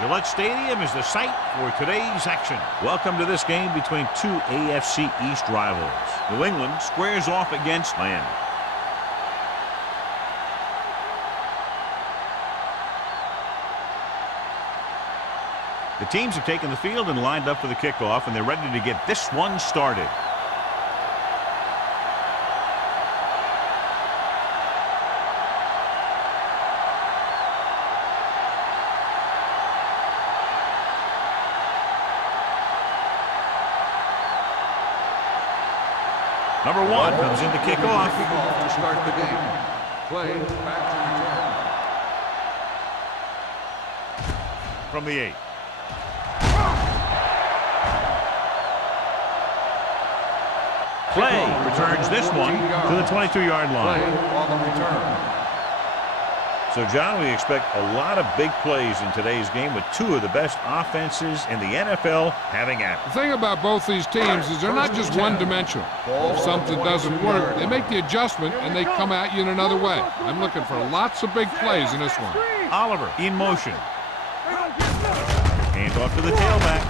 Gillette Stadium is the site for today's action. Welcome to this game between two AFC East rivals. New England squares off against Miami. The teams have taken the field and lined up for the kickoff, and they're ready to get this one started. Number one comes in to kick off. To start the game. Play back to return. From the 8. Play returns this one to the 22-yard line. Play on the return. So, John, we expect a lot of big plays in today's game with two of the best offenses in the NFL having at it. The thing about both these teams is they're not just one-dimensional. If something doesn't work, they make the adjustment and they come at you in another way. I'm looking for lots of big plays in this one. Oliver in motion. Hands off to the tailback.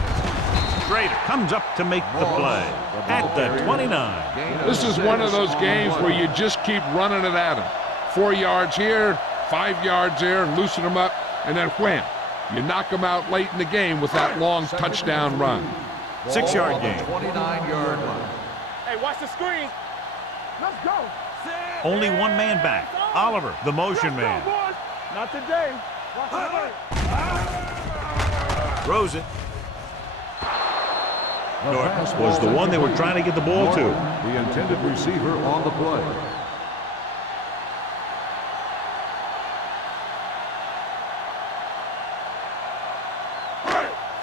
Schrader comes up to make the play at the 29. This is one of those games where you just keep running it at them. 4 yards here, 5 yards there, loosen them up, and then wham. You knock them out late in the game with that long touchdown run. 6-yard gain. 29-yard line. Hey, watch the screen. Let's go. Only one man back. Oliver, the motion man. Not today. Watch the Throws it. Norton was the one they were trying to get the ball to. The intended receiver on the play.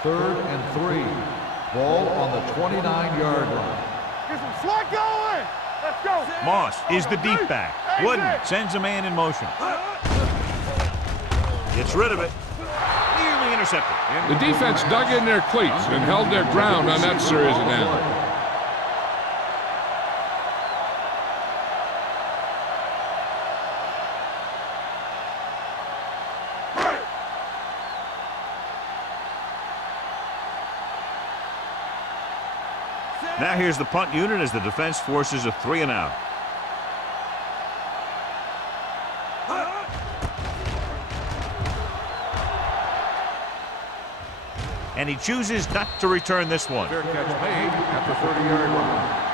Third and 3. Ball on the 29-yard line. Get some slot going. Let's go. Moss is the deep back. Wooden sends a man in motion. Gets rid of it. Nearly intercepted. The defense dug in their cleats and held their ground on that series of downs. Now here's the punt unit as the defense forces a 3-and-out. And he chooses not to return this one. Fair catch made at the 30-yard line.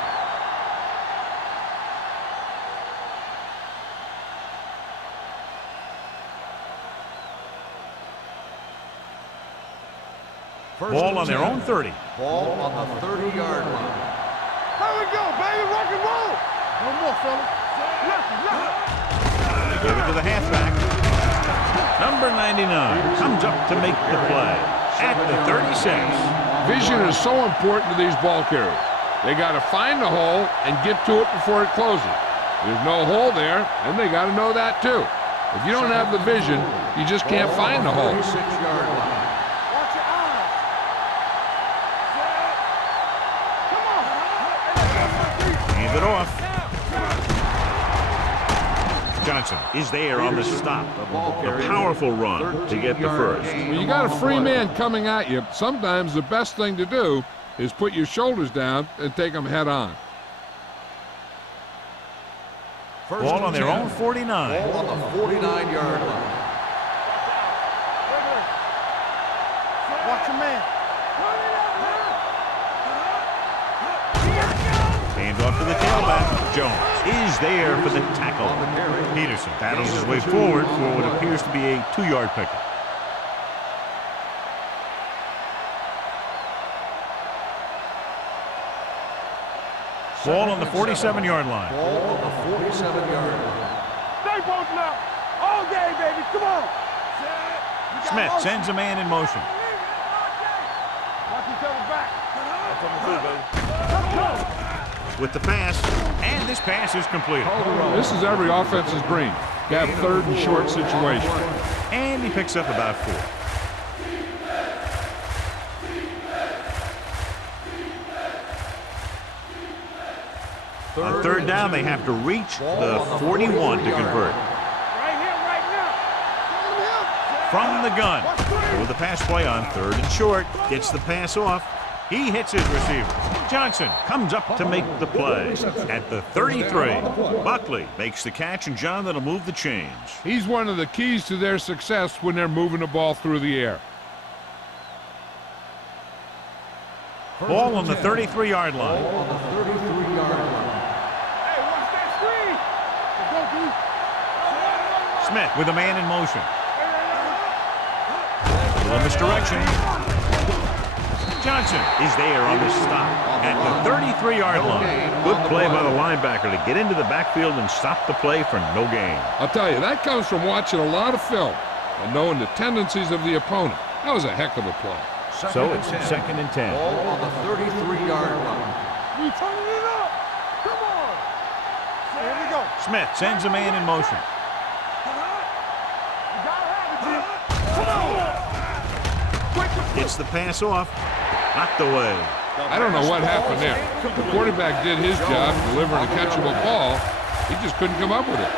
Ball on their own 30. Ball on the 30-yard line. Here we go, baby. Rock and roll. No more, fellas. They give it to the halfback. Number 99 comes up to make the play at the 36. Vision is so important to these ball carriers. They got to find the hole and get to it before it closes. There's no hole there, and they got to know that too. If you don't have the vision, you just can't find the hole. 36-yard line. Watch your eyes. Come on. Hand it off. Johnson is there on the stop. A powerful run to get the first. When you got a free man coming at you, sometimes the best thing to do is put your shoulders down and take them head on. Ball on their own 49. Ball on the 49-yard line. Watch your man. Hand off to the tailback. Jones is there for the tackle. Peterson battles his way forward for what appears to be a 2-yard pickup. Ball on the 47-yard line. Ball on the 47-yard line. Stay posted up. All day, baby. Come on. Smith sends a man in motion. Watch each other back. With the pass, and this pass is completed. This is every offense's dream. You have third and short situation. And he picks up about 4. On third down, they have to reach the 41 to convert. Right here, right now. from the gun. With the pass play on 3rd and short. Gets the pass off. He hits his receiver. Johnson comes up to make the play at the 33. Buckley makes the catch, and John, that'll move the chains. He's one of the keys to their success when they're moving the ball through the air. Ball on the 33-yard line. Ball on the 33-yard line. Hey, watch that screen. Smith with a man in motion. A little misdirection. Johnson is there on the stop at the 33-yard line. Good play by the linebacker to get into the backfield and stop the play for no gain. I'll tell you, that comes from watching a lot of film and knowing the tendencies of the opponent. That was a heck of a play. So it's 2nd and 10. Ball on the 33-yard line. We turning it up. Come on. Here we go. Smith sends a man in motion. Gets the pass off. Knocked away. I don't know what happened there. The quarterback did his job delivering a catchable ball. He just couldn't come up with it.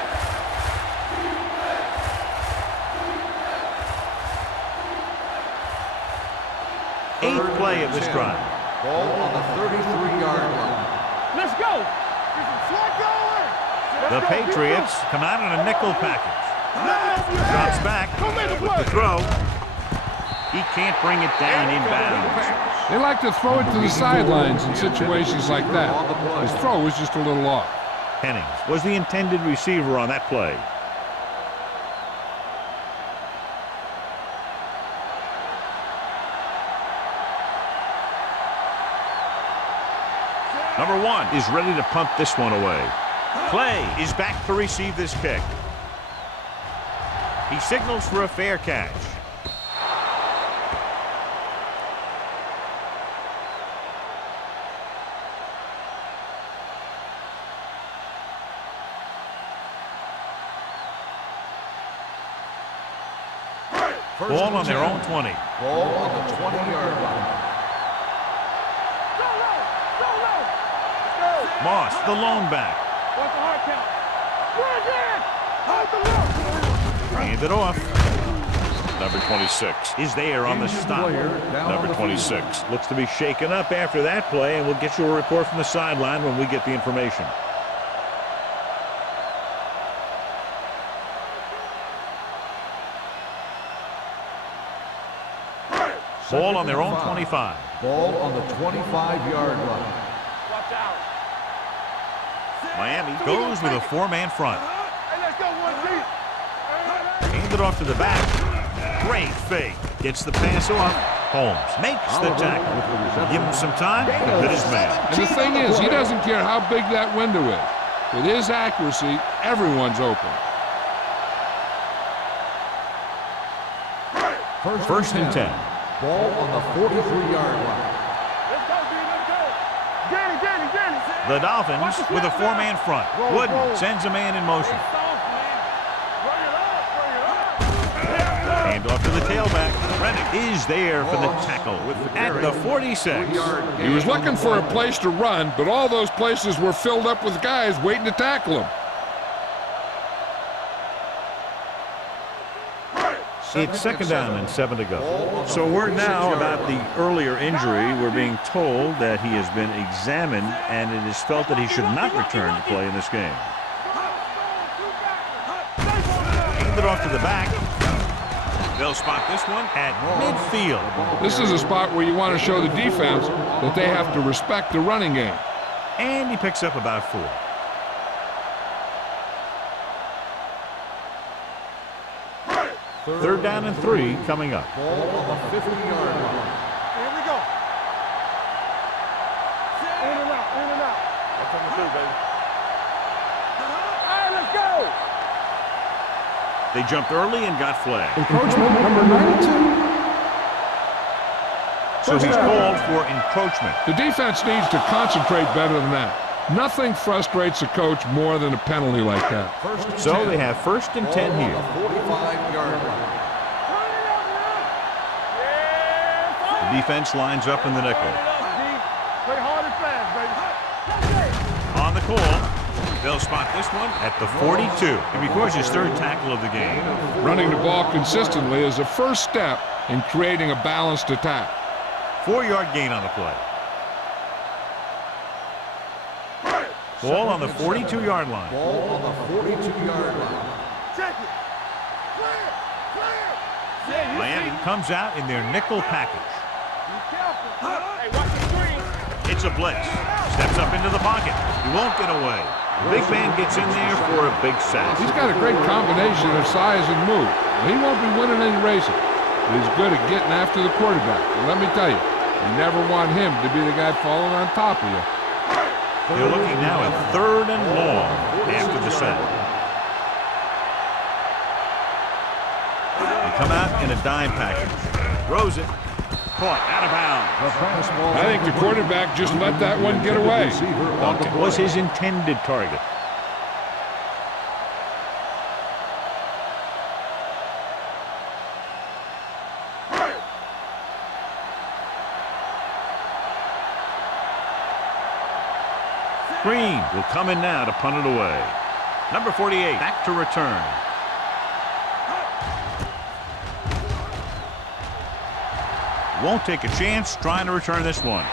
Eighth play of this drive. Ball on the 33-yard line. Let's go. There's a flag going. The Patriots come out in a nickel package. Drops back with the throw. He can't bring it down in bounds. They like to throw it to the sidelines in situations like that. His throw was just a little off. Hennings was the intended receiver on that play. Number 1 is ready to punt this one away. Clay is back to receive this kick. He signals for a fair catch. Ball on their own 20. Ball on the 20-yard line. Moss, the lone back. What's the hard count? Bring it in. Hold the look. Hand it off. Number 26 is there on the stop. Number 26 looks to be shaken up after that play, and we'll get you a report from the sideline when we get the information. Ball on their own 25. Ball on the 25-yard line. Watch out. Miami goes with a 4-man front. Hey, let's go one deep. Hand it off to the back. Great fake. Gets the pass off. Holmes makes the tackle. Give him some time. Good as man. And the thing is, he doesn't care how big that window is. With his accuracy, everyone's open. First and 10. Ball on the 43-yard line. Let's go, D. Let's go. Danny. The Dolphins with a 4-man front. Wooden sends a man in motion. Hand off to the tailback. Rennick is there for the tackle at the 46. He was looking for a place to run, but all those places were filled up with guys waiting to tackle him. It's 2nd down and 7 to go. So word now about the earlier injury. We're being told that he has been examined, and it is felt that he should not return to play in this game. Hand it off to the back. They'll spot this one at midfield. This is a spot where you want to show the defense that they have to respect the running game. And he picks up about 4. Third down and 3 coming up. Ball on the 50-yard line. Here we go. In and out. That's on the 2, baby. All right, let's go. They jumped early and got flagged. Encroachment number 92. So he's called for encroachment. The defense needs to concentrate better than that. Nothing frustrates a coach more than a penalty like that. So they have 1st and 10 here. 45-yard line. The defense lines up in the nickel. Play hard and fast, baby. On the call, They'll spot this one at the 42. He records his third tackle of the game. Running the ball consistently is the first step in creating a balanced attack. 4-yard gain on the play. Ball on the 42-yard line. Ball on the 42-yard line. Check it. Clear. Clear. Miami comes out in their nickel package. Be careful. Hey, watch the screen. It's a blitz. Steps up into the pocket. He won't get away. The big man gets in there for a big sack. He's got a great combination of size and move. He won't be winning any races, but he's good at getting after the quarterback. And let me tell you, you never want him to be the guy falling on top of you. They're looking now at 3rd and long after the sack. They come out in a dime package. Throws it. Caught out of bounds. I think the quarterback just let that one get away. It was his intended target. Green will come in now to punt it away. Number 48 back to return. Won't take a chance trying to return this one.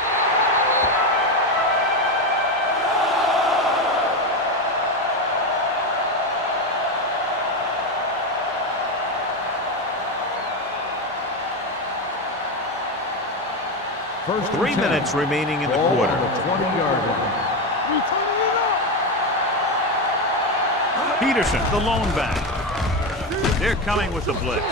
First 3 minutes remaining in the quarter. 20-yard line. Peterson, the lone back. They're coming with the blitz.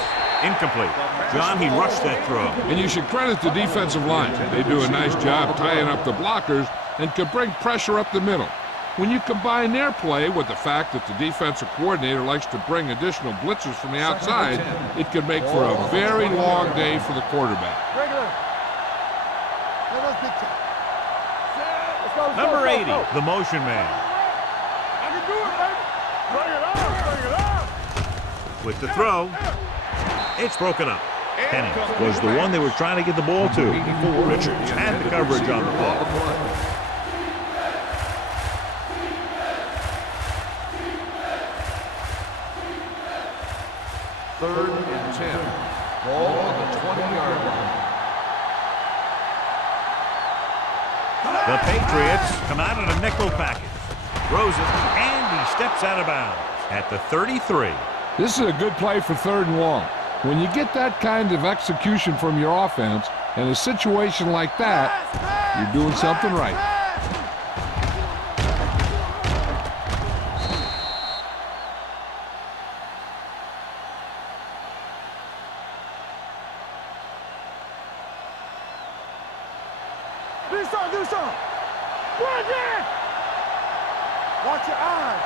Incomplete. John, he rushed that throw. And you should credit the defensive line. They do a nice job tying up the blockers and can bring pressure up the middle. When you combine their play with the fact that the defensive coordinator likes to bring additional blitzers from the outside, it can make for a very long day for the quarterback. Number 80, the motion man. I can do it, baby. Bring it on, bring it on. With the throw, it's broken up. Penny was the one they were trying to get the ball to. Richards had the coverage on the ball. Third and 10. Ball on the 20-yard line. The Patriots come out in a nickel package. Throws it, and he steps out of bounds at the 33. This is a good play for 3rd and long. When you get that kind of execution from your offense in a situation like that, you're doing something right. Do something. Run there. Watch your eyes.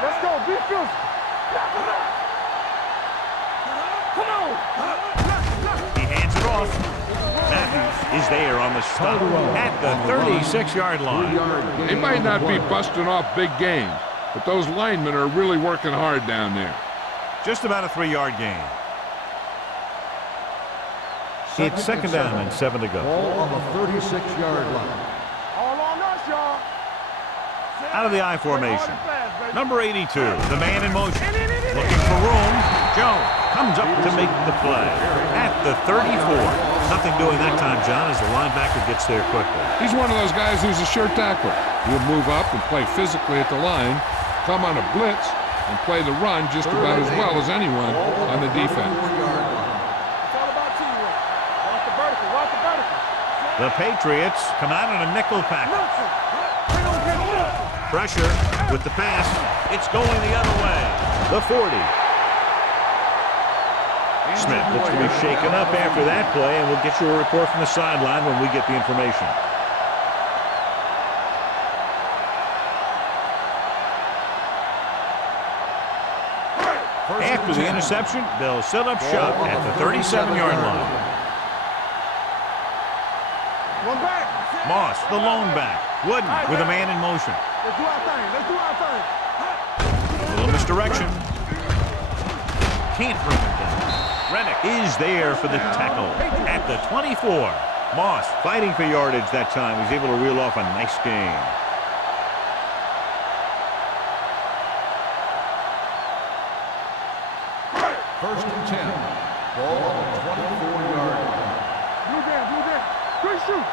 Let's go. Be physical. Come on. He hands it off. Matthews is there on the stop at the 36-yard line. They might not be busting off big gains, but those linemen are really working hard down there. Just about a 3-yard gain. It's 2nd down and 7 to go. Ball on the 36-yard line. All on us, y'all. Out of the I formation. Number 82, the man in motion. Looking for room. Jones comes up to make the play at the 34. Nothing doing that time, John, as the linebacker gets there quickly. He's one of those guys who's a sure tackler. He'll move up and play physically at the line, come on a blitz, and play the run just about as well as anyone on the defense. The Patriots come out in a nickel package. Pressure with the pass. It's going the other way. The 40. Smith looks to be shaken up after that play, and we'll get you a report from the sideline when we get the information. After the interception, they'll set up shop at the 37-yard line. One back. Moss, the lone back. Wooden with a man in motion. Let's do our thing. Let's do our thing. A little misdirection. Can't bring him down. Rennick is there for the tackle at the 24. Moss fighting for yardage that time. He's able to reel off a nice gain. First and 10. Ball on the 24-yard line. Blue down. Good shoot.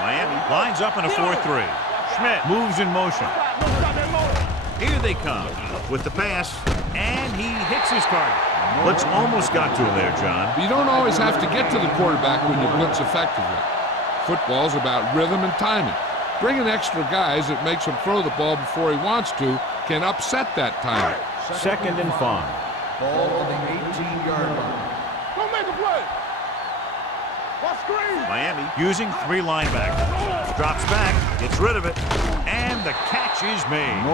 Miami lines up in a 4-3. Schmidt moves in motion. Here they come with the pass, and he hits his target. Blitz almost got to him there, John. You don't always have to get to the quarterback when you blitz effectively. Football's about rhythm and timing. Bringing extra guys that makes him throw the ball before he wants to can upset that timing. Second and 5. Ball on the 18-yard line. Don't make a play. Watch screen. Miami using 3 linebackers. Drops back, gets rid of it, and the catch is made.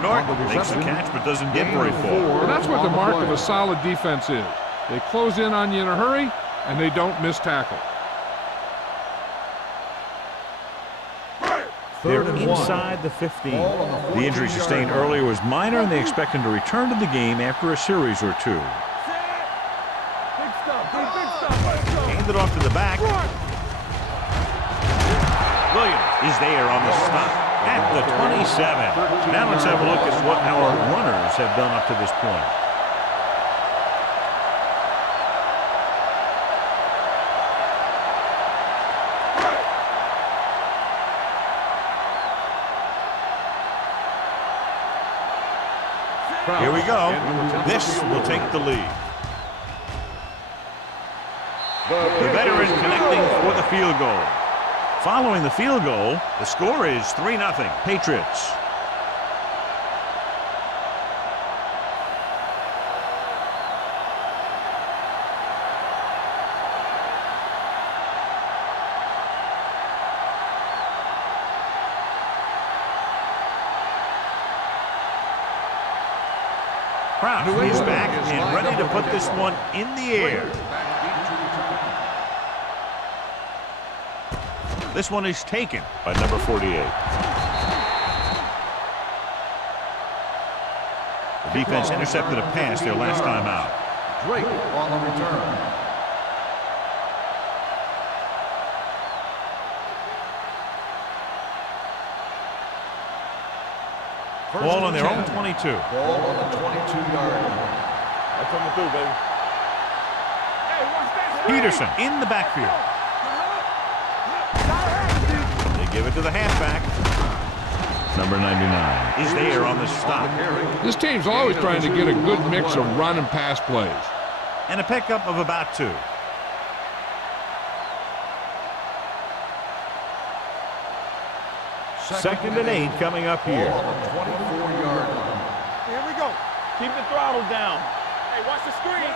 Norton makes the catch but doesn't get very far. And that's what the mark of a solid defense is. They close in on you in a hurry, and they don't miss tackle. They're inside the 15. The injury sustained earlier was minor, and they expect him to return to the game after a series or 2. Big stuff. Big stuff. Let's go. Hand it off to the back. Williams is there on the stop at the 27. Now let's have a look at what our runners have done up to this point. Here we go. This will take the lead. The veteran connecting for the field goal. Following the field goal, the score is 3-0 Patriots. Kraft is back and ready to put this one in the air. This one is taken by number 48. The defense intercepted a pass their last time out. Drake on the return. Ball on their own 22. Ball on the 22-yard line. That's coming through, baby. Hey, watch that. Peterson in the backfield. They give it to the halfback. Number 99 is there on the stop. This team's always trying to get a good mix of run and pass plays. And a pickup of about 2. Second and 8 coming up here. Ball on the 24-yard line. Here we go. Keep the throttle down. Hey, watch the screen.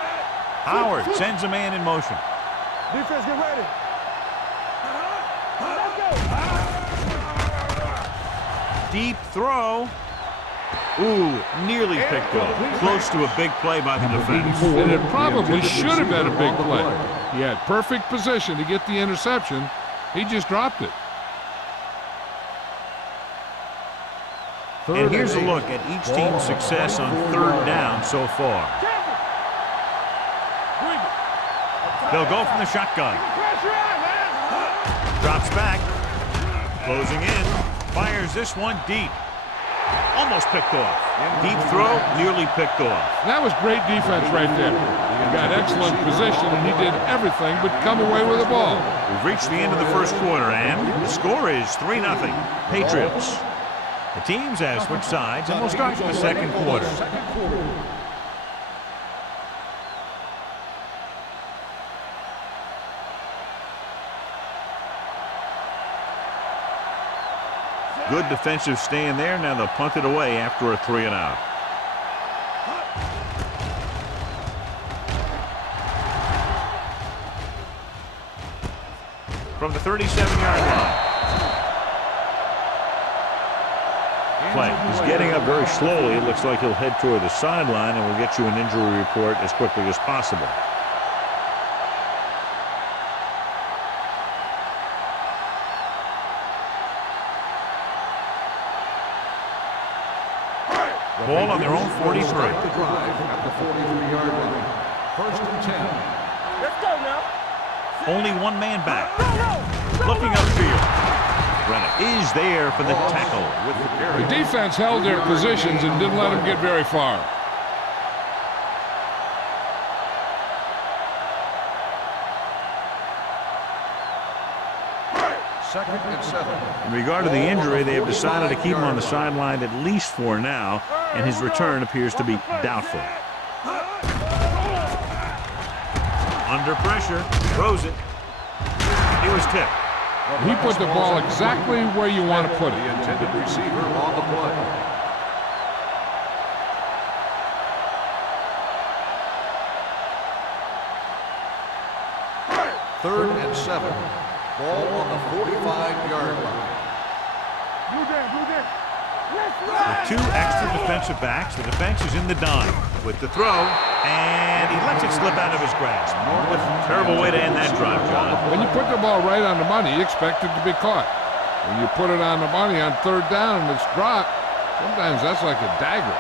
Howard sends a man in motion. Defense, get ready. Deep throw. Ooh, nearly picked off. Close to a big play by the defense. And it probably should have been a big play. He had perfect position to get the interception. He just dropped it. And here's a look at each team's success on 3rd down so far. They'll go from the shotgun. Drops back. Closing in. Fires this one deep. Almost picked off. Deep throw, nearly picked off. That was great defense right there. He got excellent position, and he did everything but come away with the ball. We've reached the end of the first quarter, and the score is 3-0 Patriots. The teams have switched sides, and we'll start the second quarter. Good defensive stand there. Now they'll punt it away after a 3-and-out. From the 37-yard line. Play. He's getting up very slowly. It looks like he'll head toward the sideline, and we'll get you an injury report as quickly as possible. Ball on their own 43. The drive at the 43-yard line. First and 10. Let's go now. Only one man back. Looking upfield. Brennan is there for the tackle with the carry. The defense held their positions and didn't let them get very far. 2nd and 7. In regard to the injury, they have decided to keep him on the sideline at least for now, and his return appears to be doubtful. Under pressure, throws it. He was tipped. He put the ball exactly where you want to put it. The intended receiver on the play. Third and 7. Ball on the 45-yard line. With 2 extra defensive backs, the defense is in the dime with the throw, and he lets it slip out of his grasp. What a terrible way to end that drive, John. When you put the ball right on the money, you expect it to be caught. When you put it on the money on 3rd down and it's dropped, sometimes that's like a dagger.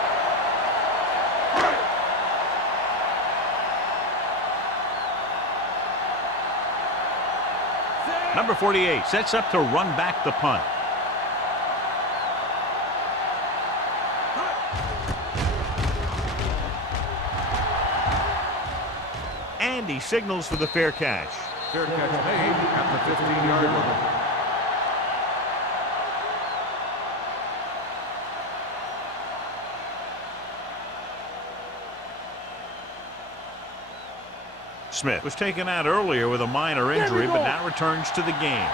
Number 48 sets up to run back the punt. And he signals for the fair catch. Fair catch made at the 15-yard line. Smith was taken out earlier with a minor injury, but now returns to the game.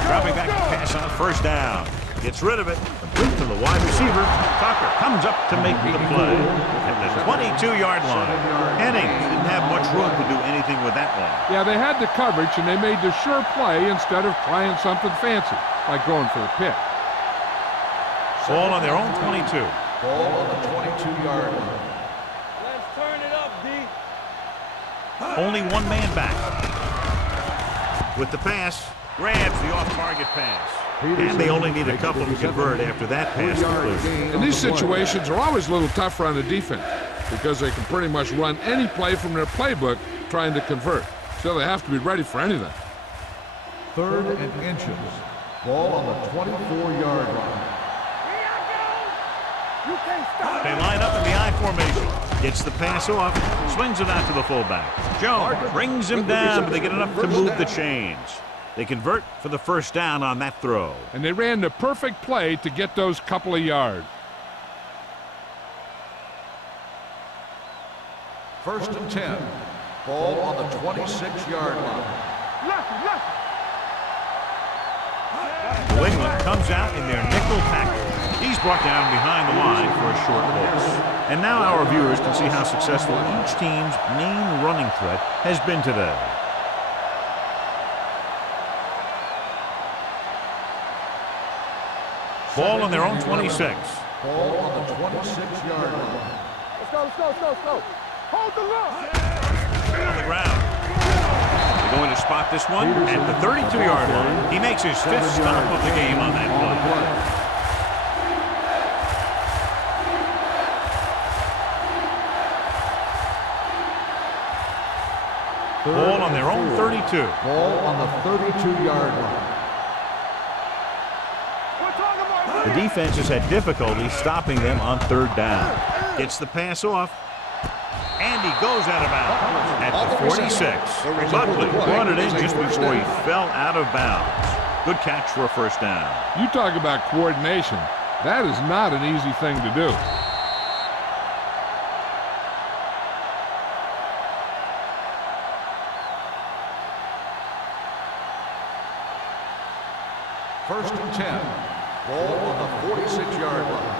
Dropping back to pass on 1st down. Gets rid of it. Complete to the wide receiver. Tucker comes up to make the play at the 22-yard line. Henning didn't have much room to do anything with that one. Yeah, they had the coverage, and they made the sure play instead of trying something fancy, like going for the pick. Ball on their own 22. Ball on the 22-yard line. Let's turn it up, D. Only 1 man back. With the pass, grabs the off-target pass. And they only need a couple to convert after that pass. And these situations are always a little tougher on the defense because they can pretty much run any play from their playbook trying to convert. So they have to be ready for anything. 3rd and inches. Ball on the 24-yard line. They line up in the I formation. Gets the pass off, swings it out to the fullback. Jones brings him down, but they get enough to move the chains. They convert for the 1st down on that throw. And they ran the perfect play to get those couple of yards. 1st and 10. Ball on the 26-yard line. New England comes out in their nickel package. He's brought down behind the line for a short loss. And now our viewers can see how successful each team's main running threat has been today. Ball on their own 26. Ball on the 26-yard line. Let's go. Hold the look. On the ground. They're going to spot this one at the 32-yard line. He makes his 5th stop of the game on that play. Ball on their own 32. Ball on the 32-yard line. The defense has had difficulty stopping them on 3rd down. Gets the pass off. And he goes out of bounds at the 46. Buckley brought it in just before he fell out of bounds. Good catch for a 1st down. You talk about coordination. That is not an easy thing to do. First and 10. Ball on the 46-yard line.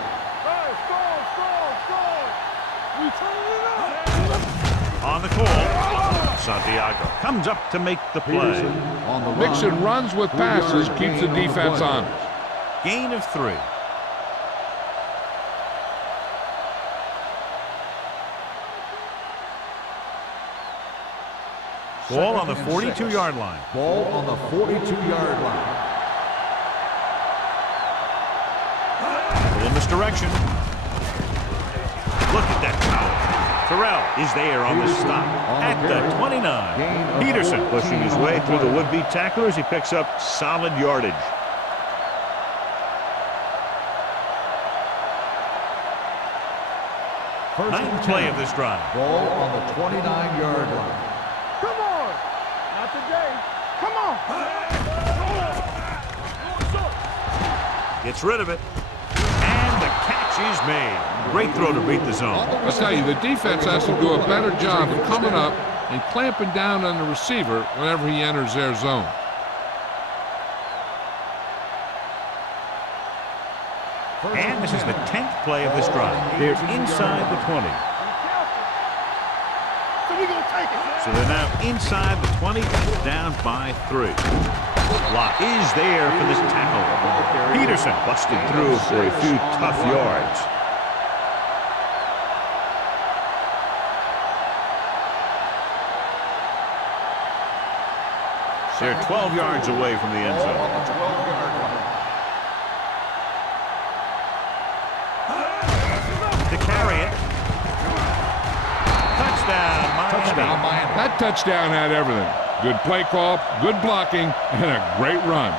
On the call, Santiago comes up to make the play. On the Mixon runs with passes, keeps the defense on. Gain of 3. Ball on the 42-yard line. Ball on the 42-yard line. A little misdirection. Look at that power. Terrell is there on the stop at the 29. Peterson pushing his way through the would-be tacklers. He picks up solid yardage. Ninth play of this drive. Ball on the 29-yard line. Come on. Not today. Come on. Gets rid of it. And the catch is made. Great throw to beat the zone. I'll tell you, the defense has to do a better job of coming up and clamping down on the receiver whenever he enters their zone. And this is the 10th play of this drive. They're inside the 20. So we're going to take it. So they're now inside the 20, down by 3. Block is there for this tackle. Peterson busted through for a few tough yards. They're 12 yards away from the end Ball zone. on the 12-yard line. To carry it. Touchdown, Miami. That touchdown had everything. Good play call, good blocking, and a great run.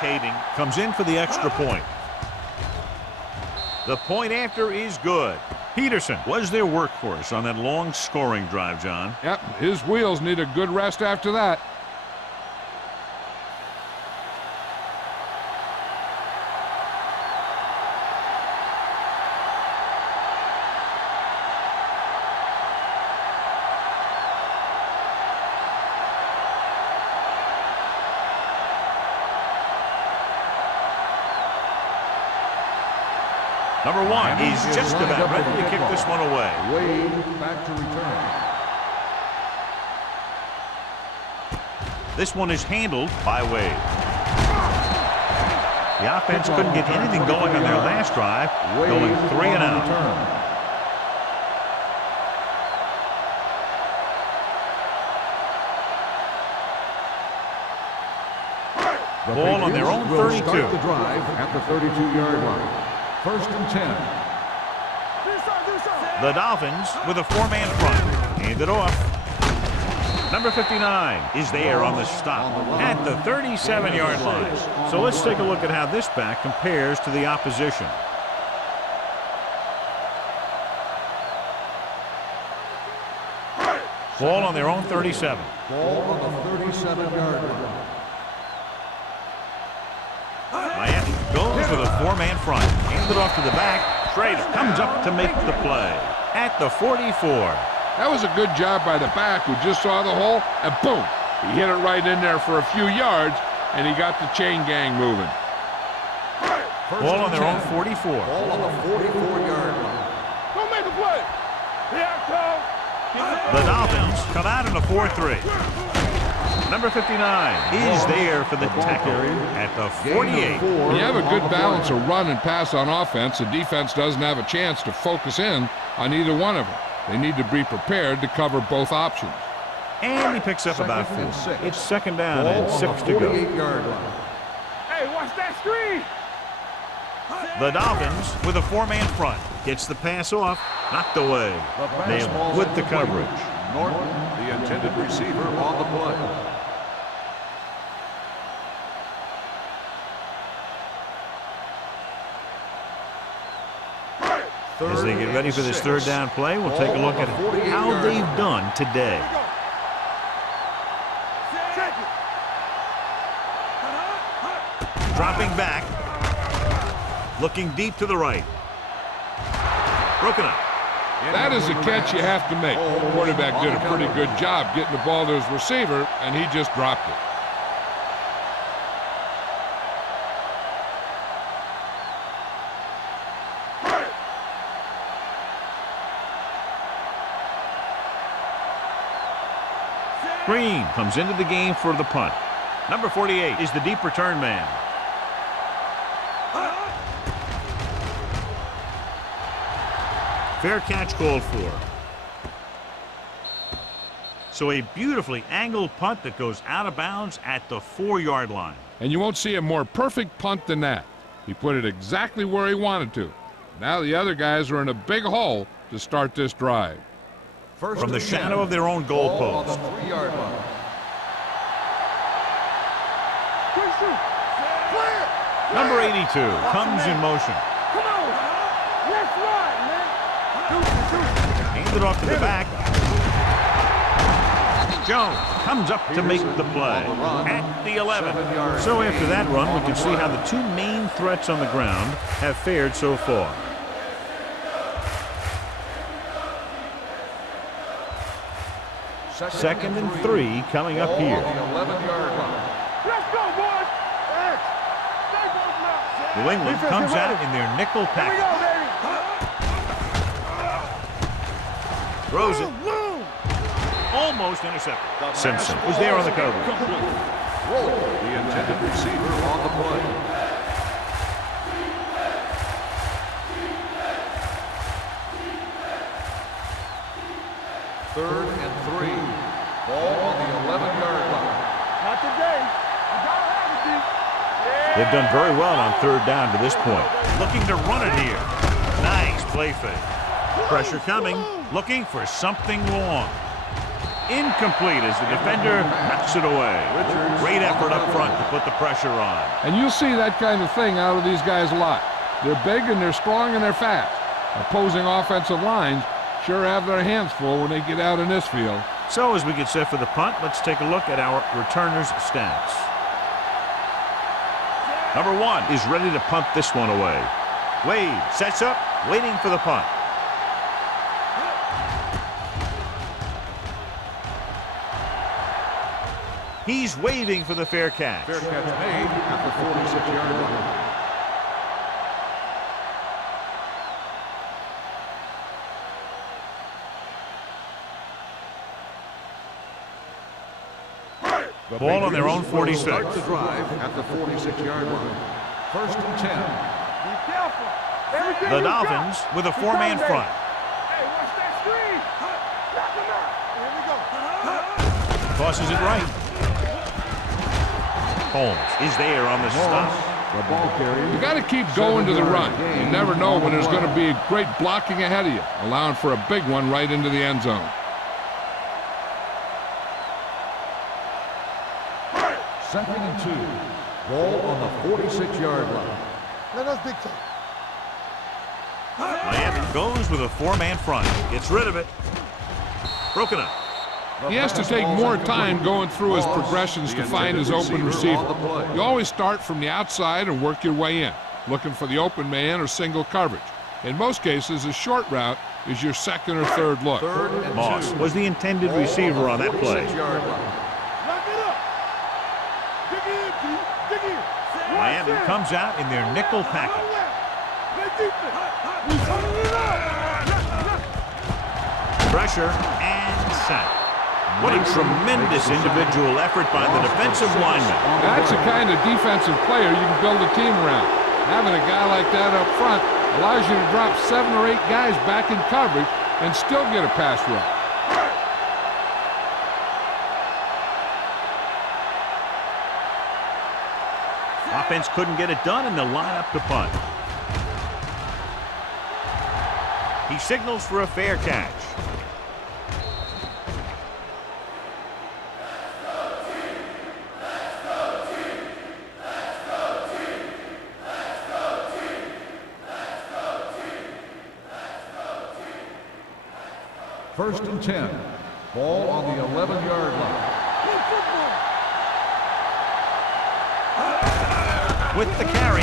Kading comes in for the extra point. The point after is good. Peterson was their workhorse on that long scoring drive, John. Yep, his wheels need a good rest after that. Number 1 is just about ready to kick this one away. Wade back to return. This one is handled by Wade. The offense couldn't get anything going on their last drive, going 3 and out. Ball on their own 32. Start the drive at the 32-yard line. 1st and 10. The Dolphins with a 4-man front. Hand it off. Number 59 is there on the stop at the 37-yard line. So let's take a look at how this back compares to the opposition. Ball on their own 37. Ball on the 37-yard line. Miami goes with a 4-man front. Hands it off to the back. Schrader comes up to make the play at the 44. That was a good job by the back who just saw the hole, and boom, he hit it right in there for a few yards, and he got the chain gang moving. Ball on their own 44. Ball on the 44-yard line. Don't make a play. Here I come. The Dolphins come out in a 4-3. Number 59 is there for the tackle at the 48. When you have a good balance of run and pass on offense, the defense doesn't have a chance to focus in on either one of them. They need to be prepared to cover both options. And he picks up about 4. It's 2nd down Ball and on 6 the to go. 48-yard line. Hey, watch that screen. The Dolphins with a 4-man front. Gets the pass off. Knocked away. Nailed with the coverage. Norton, the intended receiver, on the play. As they get ready for this 3rd down play, we'll take a look at how they've done today. Dropping back. Looking deep to the right. Broken up. That is a catch you have to make. The quarterback did a pretty good job getting the ball to his receiver, and he just dropped it. Green comes into the game for the punt. Number 48 is the deep return man. Fair catch called for. So a beautifully angled punt that goes out of bounds at the 4-yard line. And you won't see a more perfect punt than that. He put it exactly where he wanted to. Now the other guys are in a big hole to start this drive. From the shadow of their own goal Ball on post. the 3-yard line. Number 82 comes in motion. Come on. Let's run, man. Handed off to the back. Jones comes up to make the play at the 11. So after that run, we can see how the two main threats on the ground have fared so far. Second and 3 coming up here. Ball on the 11-yard line. Let's go, boys. X. Stay both now. New England comes out in their nickel Here we package. go, baby. Throws it. Almost intercepted. Simpson was there on the coverage. The intended receiver on the play. Third and 3. Ball on the 11-yard line. Not today. You gotta have it, D. Yeah. They've done very well on third down to this point. Looking to run it here. Nice play fake. Pressure coming. Looking for something long. Incomplete as the defender knocks it away. Great effort up front to put the pressure on. And you'll see that kind of thing out of these guys a lot. They're big and they're strong and they're fast. Opposing offensive lines sure have their hands full when they get out in this field. So as we get set for the punt, let's take a look at our returners' stats. Number 1 is ready to punt this one away. Wade sets up, waiting for the punt. He's waving for the fair catch. Fair catch made at the 46-yard line. The ball on their own 46. Start the drive at the 46-yard line. First and 10. Be careful. Everything The you got. Dolphins with a 4-man Keep front. Hey, watch that screen. Knock him out. Here we go. Tosses it right. Holmes is there on the stop. The ball carrier. You got to keep going to the run. You never know when there's going to be great blocking ahead of you, allowing for a big one right into the end zone. Second and 2. Ball on the 46-yard line. Let us dictate. Miami goes with a 4-man front. Gets rid of it. Broken up. He has to take more time going through his progressions to find his open receiver. You always start from the outside and work your way in, looking for the open man or single coverage. In most cases, a short route is your second or third look. Third and Moss 2. was the intended receiver on that play. 46-yard line. Lock it up. Dig in, D. Dig in. Miami comes out in their nickel package. Play defense. We coming it up. Pressure and sack. What a tremendous individual effort by the defensive lineman. That's the kind of defensive player you can build a team around. Having a guy like that up front allows you to drop 7 or 8 guys back in coverage and still get a pass rush. Offense couldn't get it done in the lineup to punt. He signals for a fair catch. First and 10. Ball on the 11-yard line. With the carry,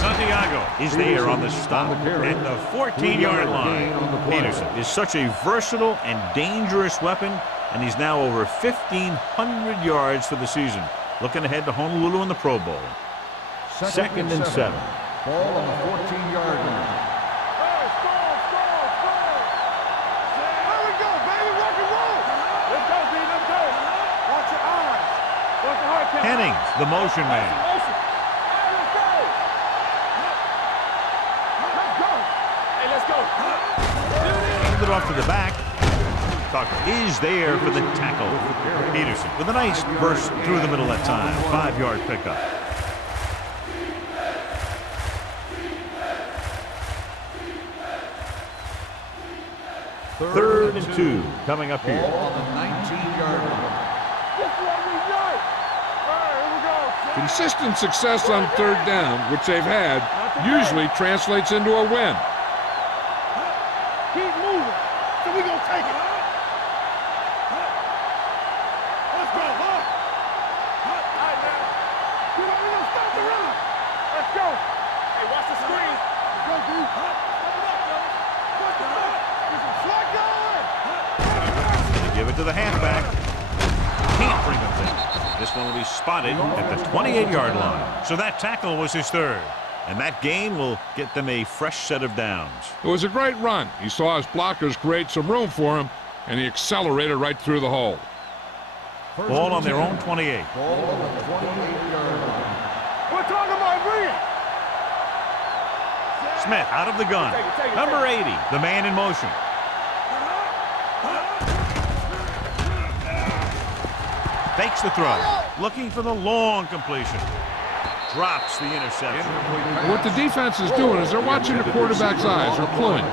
Santiago is there on the stop at the 14-yard line. Peterson is such a versatile and dangerous weapon, and he's now over 1,500 yards for the season. Looking ahead to Honolulu in the Pro Bowl. Second and 7. Ball on the 14-yard line. Hey, score. There we go, baby. Rock and roll. Let's go, D. Let's go. Watch your eyes. Watch the hard count. Hennings, the motion man. Motion. Let's go. Let's go. Hey, let's go. Handed off to the back. Tucker is there for the tackle. Peterson with a nice burst through the middle that time. 5-yard pickup. Third and 2 coming up here. Ball on the 19-yard line. Consistent success on third down, which they've had, usually translates into a win. Keep moving. So we gonna take it. Let's go, huh? All right, man. We gonna stop the run. Let's go. Hey, watch the screen. Let's go, dude. Step it up, fellas. Push it up. Get some slack going. They give it to the halfback. Can't bring him down. This one will be spotted at the 28-yard line. So that tackle was his third. And that gain will get them a fresh set of downs. It was a great run. He saw his blockers create some room for him, and he accelerated right through the hole. Ball on their own 28. Ball on the 28-yard line. We're talking about bring it. Smith out of the gun. Number 80, the man in motion. Fakes the throw. Looking for the long completion. Drops the interception. What the defense is doing is they're watching the quarterback's eyes. They're cluing.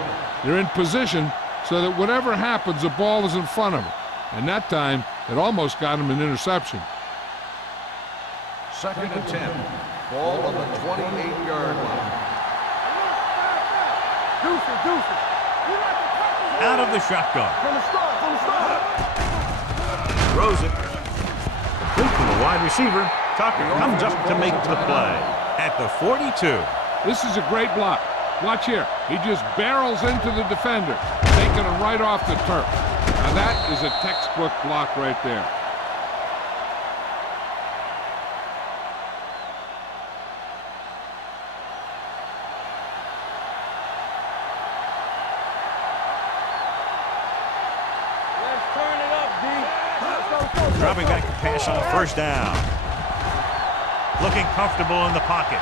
They're in position so that whatever happens, the ball is in front of them. And that time, it almost got him an interception. 2nd and 10. Ball on the 28-yard line. Deuce. Out of the shotgun. From the start. Throws it. Complete to the wide receiver. Tucker comes up to make the play at the 42. This is a great block. Watch here. He just barrels into the defender, taking him right off the turf. Now that is a textbook block right there. Let's turn it up, D. Dropping back to pass on first down. Looking comfortable in the pocket.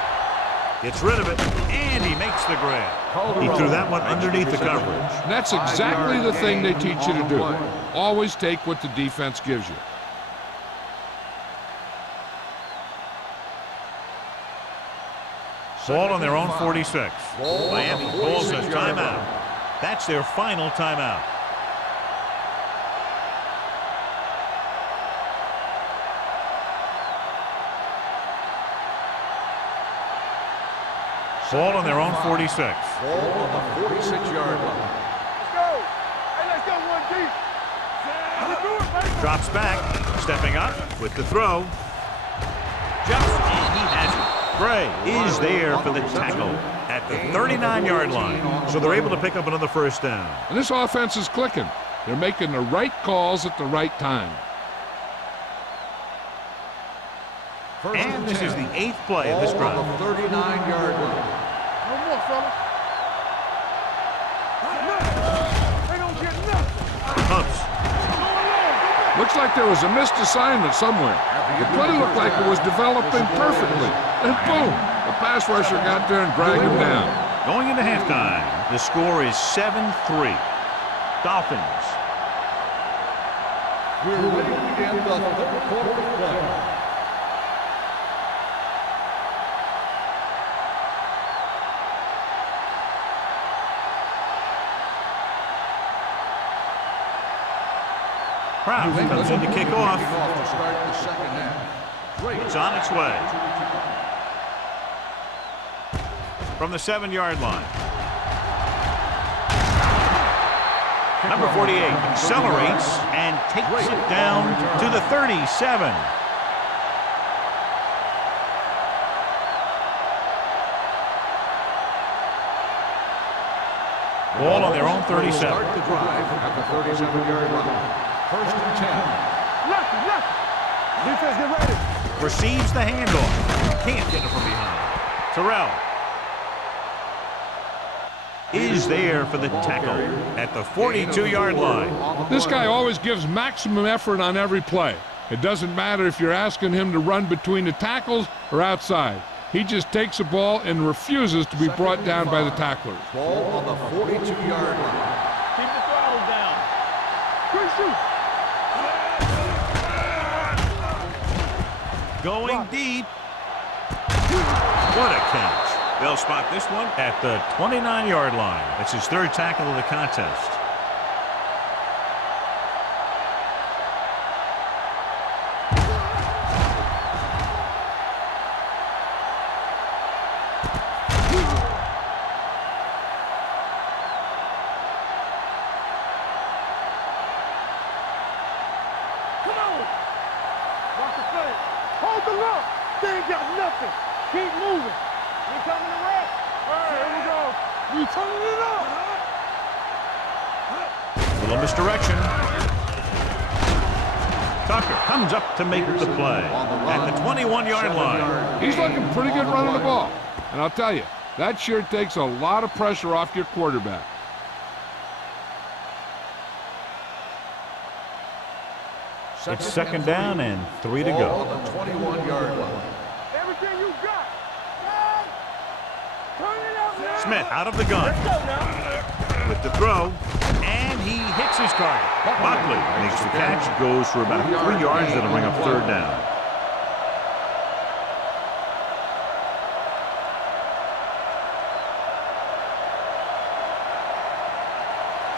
Gets rid of it, and he makes the grab. He threw that one underneath the coverage. That's exactly the thing they teach you to do. Always take what the defense gives you. Ball on their own 46. Miami calls a timeout. That's their final timeout. Ball on their own 46. Ball on the 46-yard line. Let's go. Hey, let's go, 1D. Let's do it, baby. Drops back, stepping up with the throw. Jumps, and he has it. Gray is there for the tackle at the 39-yard line. So they're able to pick up another first down. And this offense is clicking. They're making the right calls at the right time. And this is the 8th play of this drive. Ball on the 39-yard line. No more, fella. They don't get nothing. Pumps. Looks like there was a missed assignment somewhere. The play looked like it was developing perfectly. And boom, the pass rusher got there and dragged him down. Going into halftime, the score is 7-3. Dolphins. We're ready to begin the third quarter of play. Kraft comes in to kick off. To start the second half. It's on its way. From the 7-yard line. Number 48 accelerates and takes it down to the 37. Ball on their own 37. Start the drive at the 37-yard line. 1st and 10. Left. Defense, get ready. Receives the handoff. Can't get it from behind. Terrell is there for the tackle at the 42-yard line. This guy always gives maximum effort on every play. It doesn't matter if you're asking him to run between the tackles or outside. He just takes the ball and refuses to be brought down by the tacklers. Ball on the 42-yard line. Keep the throttle down. Good Going deep. What a catch. They'll spot this one at the 29-yard line. That's his third tackle of the contest. Hold the look. They ain't got nothing. Keep moving. You coming to rest? Here we go. You turning it up. Little misdirection. Tucker comes up to make the play at the 21-yard line. He's looking pretty good running the ball. And I'll tell you, that sure takes a lot of pressure off your quarterback. It's second down and 3 to go. On the 21-yard line. Everything you got. Turn it up now. Smith out of the gun. Let's go now. With the throw, and he hits his target. Buckley makes the catch, goes for about 3 yards, that'll bring up third down.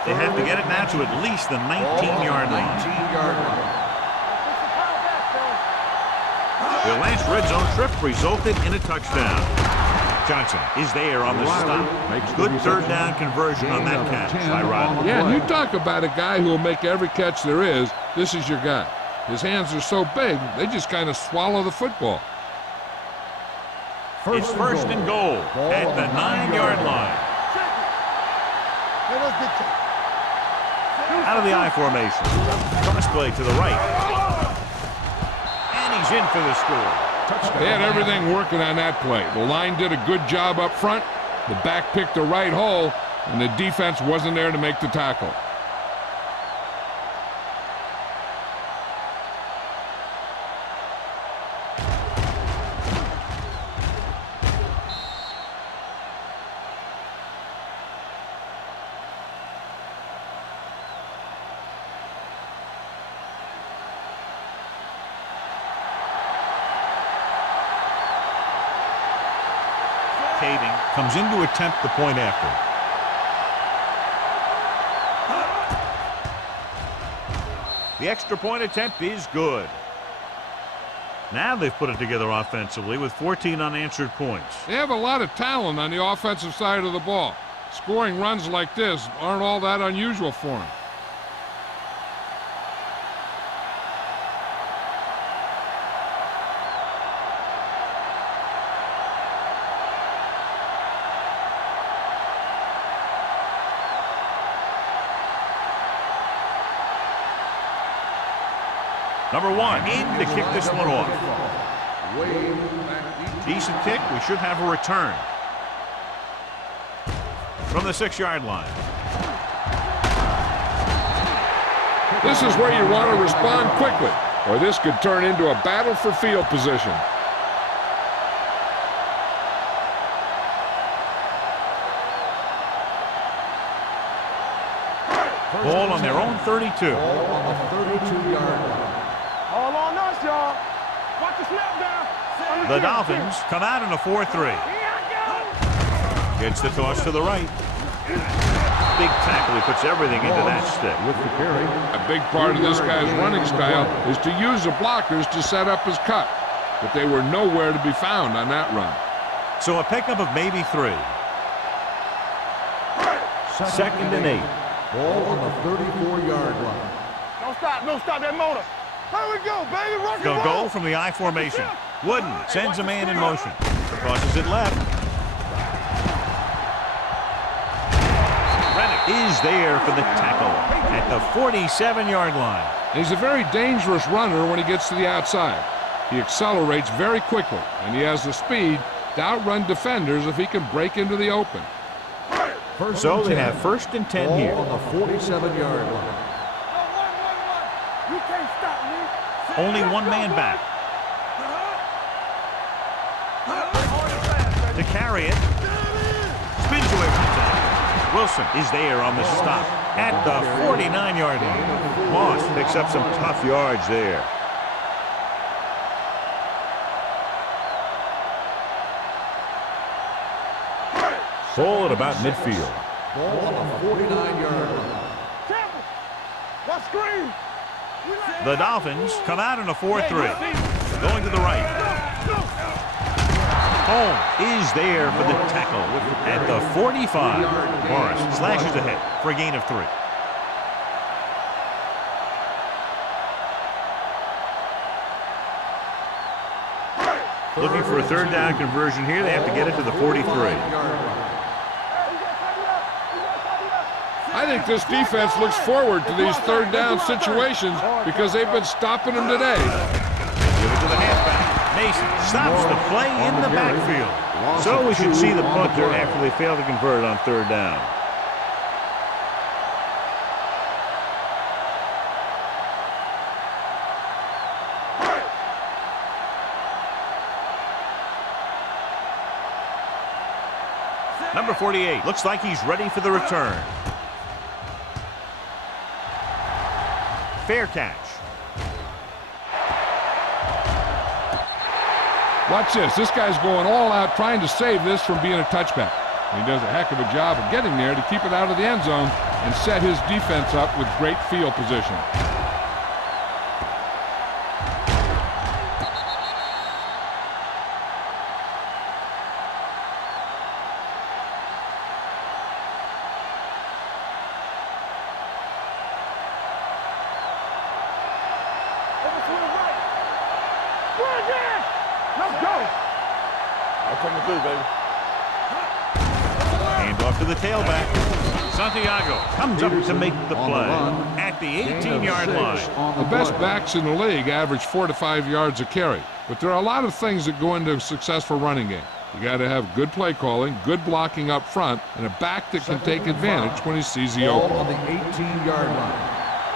They have to get it now to at least the 19-yard line. 19-yard line. Their last red zone trip resulted in a touchdown. Johnson is there on the stop. Good third down conversion on that catch by Riley. Yeah, and you talk about a guy who will make every catch there is. This is your guy. His hands are so big, they just kind of swallow the football. It's first and goal at the 9-yard line. Out of the I formation. Cross play to the right. And he's in for the score. They had everything working on that play. The line did a good job up front. The back picked the right hole, and the defense wasn't there to make the tackle. Comes in to attempt the point after. The extra point attempt is good. Now they've put it together offensively with 14 unanswered points. They have a lot of talent on the offensive side of the ball. Scoring runs like this aren't all that unusual for them. Number 1 in to kick this one off. Decent kick. We should have a return. From the 6-yard line. This is where you want to respond quickly, or this could turn into a battle for field position. Ball on their own 32. Ball on the 32-yard line. All on us, y'all. Watch the snap down. The Dolphins come out in a 4-3. Gets the toss to the right. Big tackle. He puts everything into that stick. With the carry. A big part of this guy's running style is to use the blockers to set up his cut, but they were nowhere to be found on that run. So a pickup of maybe 3. Second and 8. Ball on the 34-yard line. Don't stop that motor. Here we go, baby. Rock and They'll roll. go from the I formation. Wooden sends a man in motion. Crosses it left. Rennick is there for the tackle at the 47-yard line. He's a very dangerous runner when he gets to the outside. He accelerates very quickly, and he has the speed to outrun defenders if he can break into the open. So they have first and 10 Ball here. on the 47-yard line. You can't stop me. Only one man back. To carry it. Spins away from the tackle. Wilson is there on the stop at the 49-yard line. Moss picks up some tough yards there. Ball at about midfield. Ball on the 49-yard line. Campbell, what screen? The Dolphins come out in a 4-3. Going to the right. Holmes is there for the tackle at the 45. Morris slashes ahead for a gain of 3. Looking for a third down conversion here. They have to get it to the 43. I think this defense looks forward to these third down situations because they've been stopping them today. Give it to the halfback. Mason stops the play in the backfield. So we should see the punter after they fail to convert it on third down. Number 48 looks like he's ready for the return. Fair catch. Watch this. This guy's going all out trying to save this from being a touchback. He does a heck of a job of getting there to keep it out of the end zone and set his defense up with great field position. Hand off to the tailback. Santiago comes up to make the play at the 18-yard line. The best backs in the league average 4 to 5 yards a carry. But there are a lot of things that go into a successful running game. You got to have good play calling, good blocking up front, and a back that can take advantage when he sees the open. On the 18-yard line.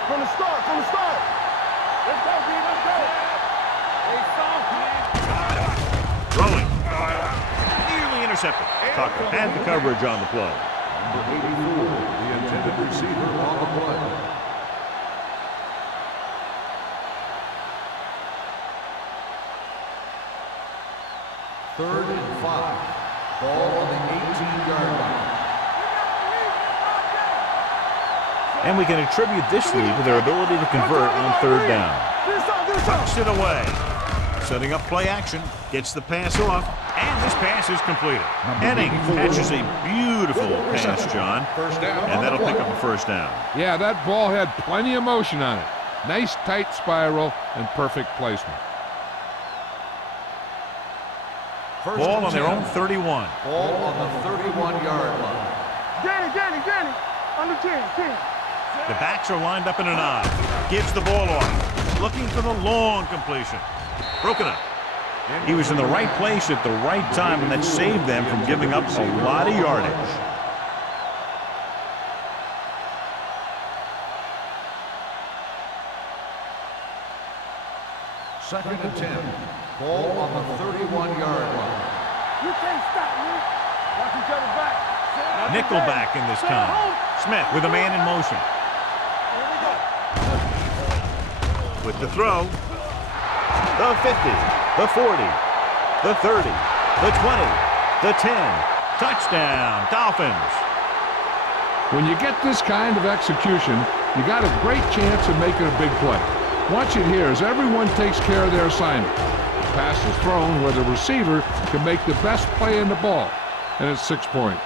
From the start, from the start. Let's go, B, let's go. Throwing. Nearly intercepted. Tucker had the coverage on the play. Number 84, the intended receiver on the play. Third and 5. Ball on the 18-yard line. And we can attribute this lead to their ability to convert on third down. Punched it away. Setting up play action. Gets the pass off. And this pass is completed. Henning catches a beautiful pass, John. And that'll pick up a first down. Yeah, that ball had plenty of motion on it. Nice tight spiral and perfect placement. Ball on their own 31. Ball on the 31-yard line. Danny. Under 10. The backs are lined up in an I. Gives the ball off. Looking for the long completion. Broken up. He was in the right place at the right time, and that saved them from giving up a lot of yardage. Second and 10. Ball on the 31-yard line. You can't stop me. Watch each other back. Nickelback in this time. Smith with a man in motion. With the throw. The 50, the 40, the 30, the 20, the 10. Touchdown, Dolphins. When you get this kind of execution, you got a great chance of making a big play. Watch it here as everyone takes care of their assignment. The pass is thrown where the receiver can make the best play in the ball, and it's 6 points.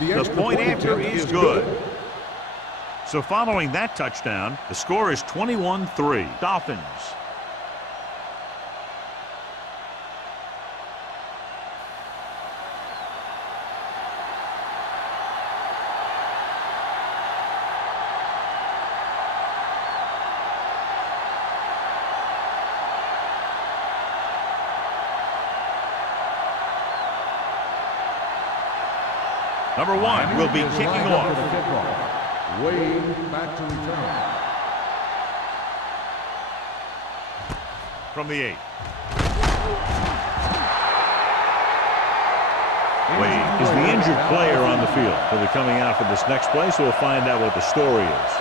The point after is good. So following that touchdown, the score is 21-3. Dolphins. Number 1 will be Is kicking lined up off. for the kickoff. Wade back to return. From the 8. Wade is the injured player on the field. He'll be coming out for this next play, so we'll find out what the story is.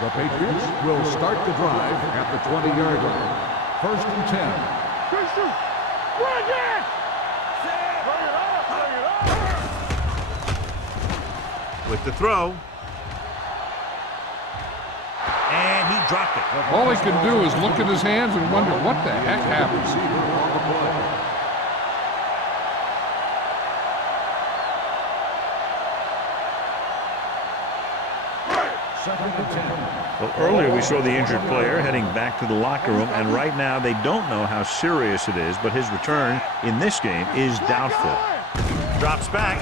The Patriots will start the drive at the 20-yard line. 1st and 10. Good shoot. Run again. Bring it up. Bring it up. With the throw. And he dropped it. All he can do is look at his hands and wonder what the heck happened. Receiver on the play. Second and 10. Well, earlier we saw the injured player heading back to the locker room, and right now they don't know how serious it is, but his return in this game is doubtful. Drops back.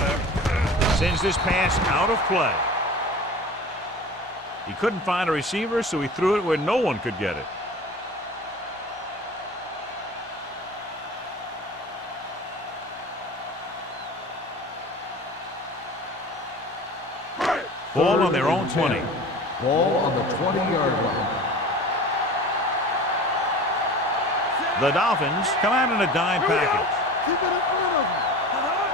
Sends this pass out of play. He couldn't find a receiver, so he threw it where no one could get it. Ball on their own 20. Ball on the 20-yard line. The Dolphins come out in a dime package. Keep it in front of him.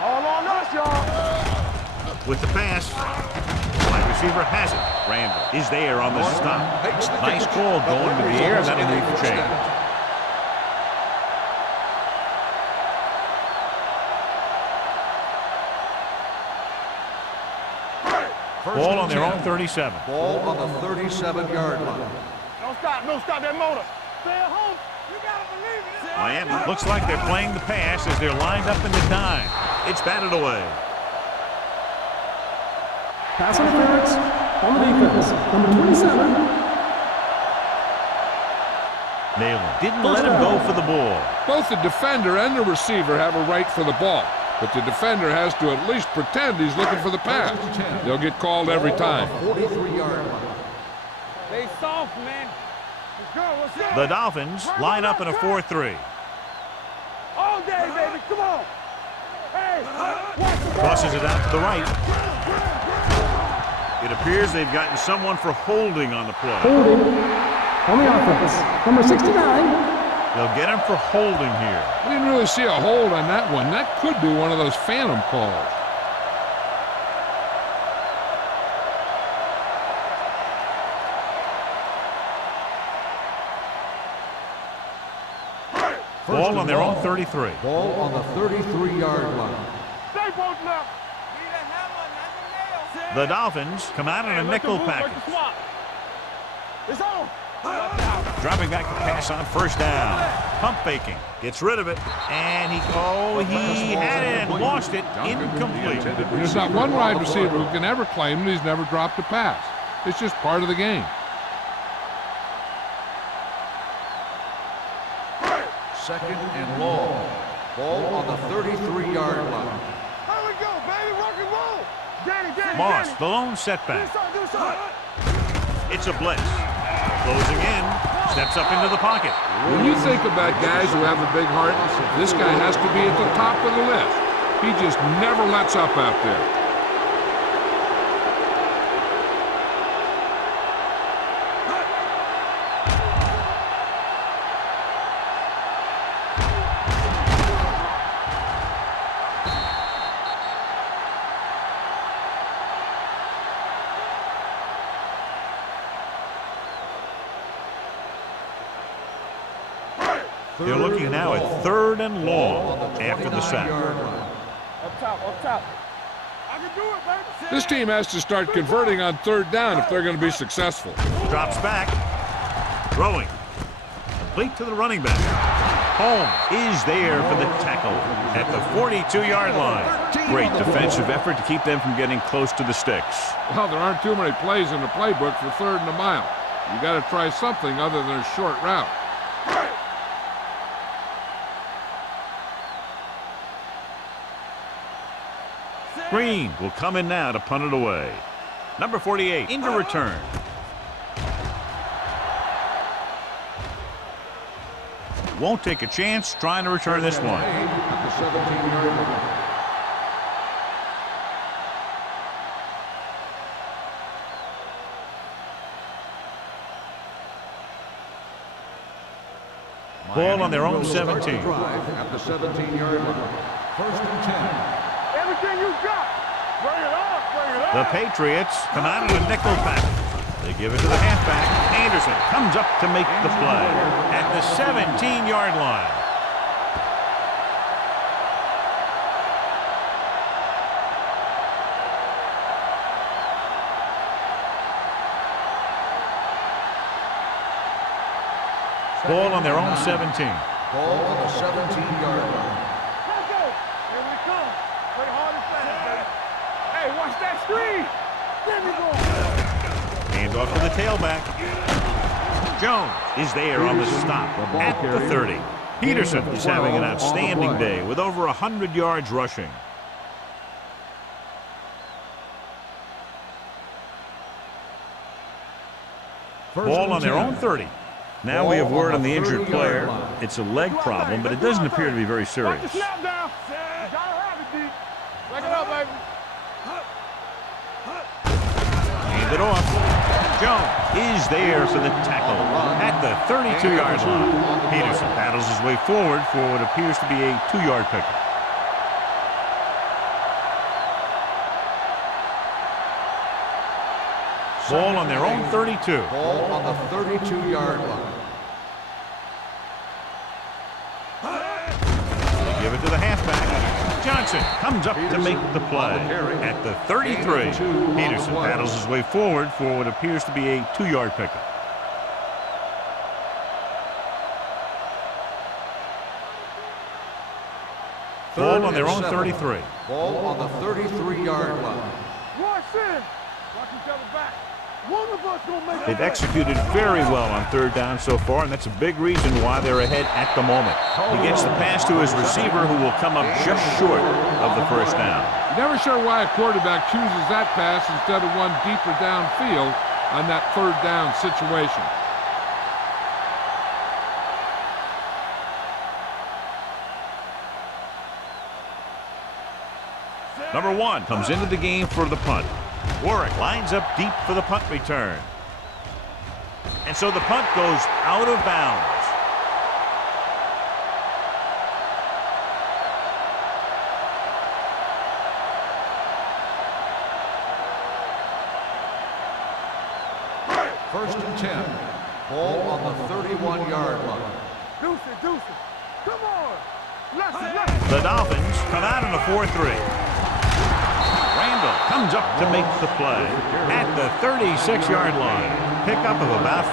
All on us, y'all. With the pass, wide receiver has it. Randall is there on the stop. Nice call going to the air. That'll lead the change. Ball on their own 37. Ball on the 37-yard line. Don't stop. Don't stop that motor. Stay at home. You gotta believe it. Miami looks like they're playing the pass as they're lined up in the dime. It's batted away. Pass interference on the defense. Number 27. Nalen didn't let him go for the ball. Both the defender and the receiver have a right for the ball, but the defender has to at least pretend he's looking for the pass. They'll get called every time. 43-yard line. Stay soft, man. Let's go. Let's go. The Dolphins line up in a 4-3. All day, baby. Come on. Hey, watch the ball. Crosses it out to the right. It appears they've gotten someone for holding on the play. Holding on the offense. Number 69. They'll get him for holding here. We didn't really see a hold on that one. That could be one of those phantom calls. Ball on their own 33. Ball on the 33-yard line. Stay posted up. The Dolphins come out in a nickel package. It's on. Dropping back to pass on 1st down. Pump faking. Gets rid of it. And he had it and lost it. Incomplete. There's not one wide receiver who can ever claim that he's never dropped a pass. It's just part of the game. Second and long. Ball on the 33-yard line. Here we go, baby. Rock and roll. Danny. Moss, the lone setback. Do something. It's a blitz. Closing in. Steps up into the pocket. When you think about guys who have a big heart, this guy has to be at the top of the list. He just never lets up out there. They're looking now at 3rd and long after the sack. Up top. I can do it, baby. This team has to start converting on 3rd down if they're going to be successful. Drops back. Throwing. Complete to the running back. Holmes is there for the tackle at the 42-yard line. Great defensive effort to keep them from getting close to the sticks. Well, there aren't too many plays in the playbook for 3rd and a mile. You got to try something other than a short route. Green will come in now to punt it away. Number 48 into return. won't take a chance trying to return this one. At the 17-yard line. Ball on their own 17. At the 17-yard line. First and 10. Everything you got. Bring it up, bring it up. The Patriots come out of a nickel package. They give it to the halfback. Anderson comes up to make the play at the 17-yard line. Ball on their own 17. Ball on the 17-yard line. Let's go. Here we come. Play hard and fast, baby. Hey, watch that screen. There we go. Hand off to the tailback. Jones is there on the stop at the 30. Peterson is having an outstanding day with over 100 yards rushing. Ball on their own 30. Now we have word on the injured player. It's a leg problem, but it doesn't appear to be very serious. Watch the snap down. You gotta have it, D. Back it up, baby. Hand it off. Jones is there for the tackle at the 32-yard line. Peterson paddles his way forward for what appears to be a 2-yard pickup. Ball on their own 32. Ball on the 32-yard line. They give it to the halfback. Johnson comes up to make the play at the 33. Peterson paddles his way forward for what appears to be a 2-yard pickup. Ball on their own 33. Ball on the 33-yard line. Watch this. Watch each other back. One of us gonna make They've executed very well on third down so far, and that's a big reason why they're ahead at the moment. He gets the pass to his receiver, who will come up just short of the first down. You're never sure why a quarterback chooses that pass instead of one deeper downfield on that third down situation. Number 1 comes into the game for the punt. Warwick lines up deep for the punt return. And so the punt goes out of bounds. First and 10. Ball on the 31-yard line. Deuce it. Come on. Let's The Dolphins come out in a 4-3. Randall comes up to make the play at the 36-yard line. Pickup of about 5.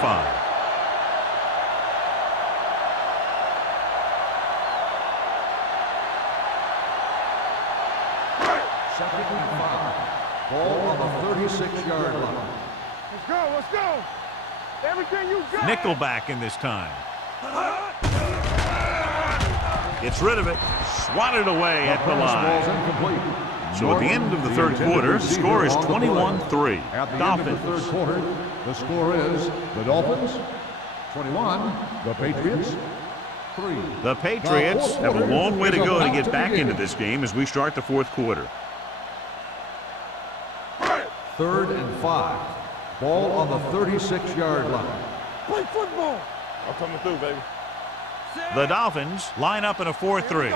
Second and 5. Ball on the 36-yard line. Let's go. Everything you got. Nickelback in this time. Gets rid of it. Swatted away at the Ball's line. incomplete. So at the end of the third quarter, the score is 21-3. At the Dolphins. end of the third quarter, the score is the Dolphins 21, the Patriots 3. The Patriots have a long way to go to get back into this game as we start the fourth quarter. Third and 5. Ball on the 36-yard line. Play football. I'm coming through, baby. The Dolphins line up in a 4-3.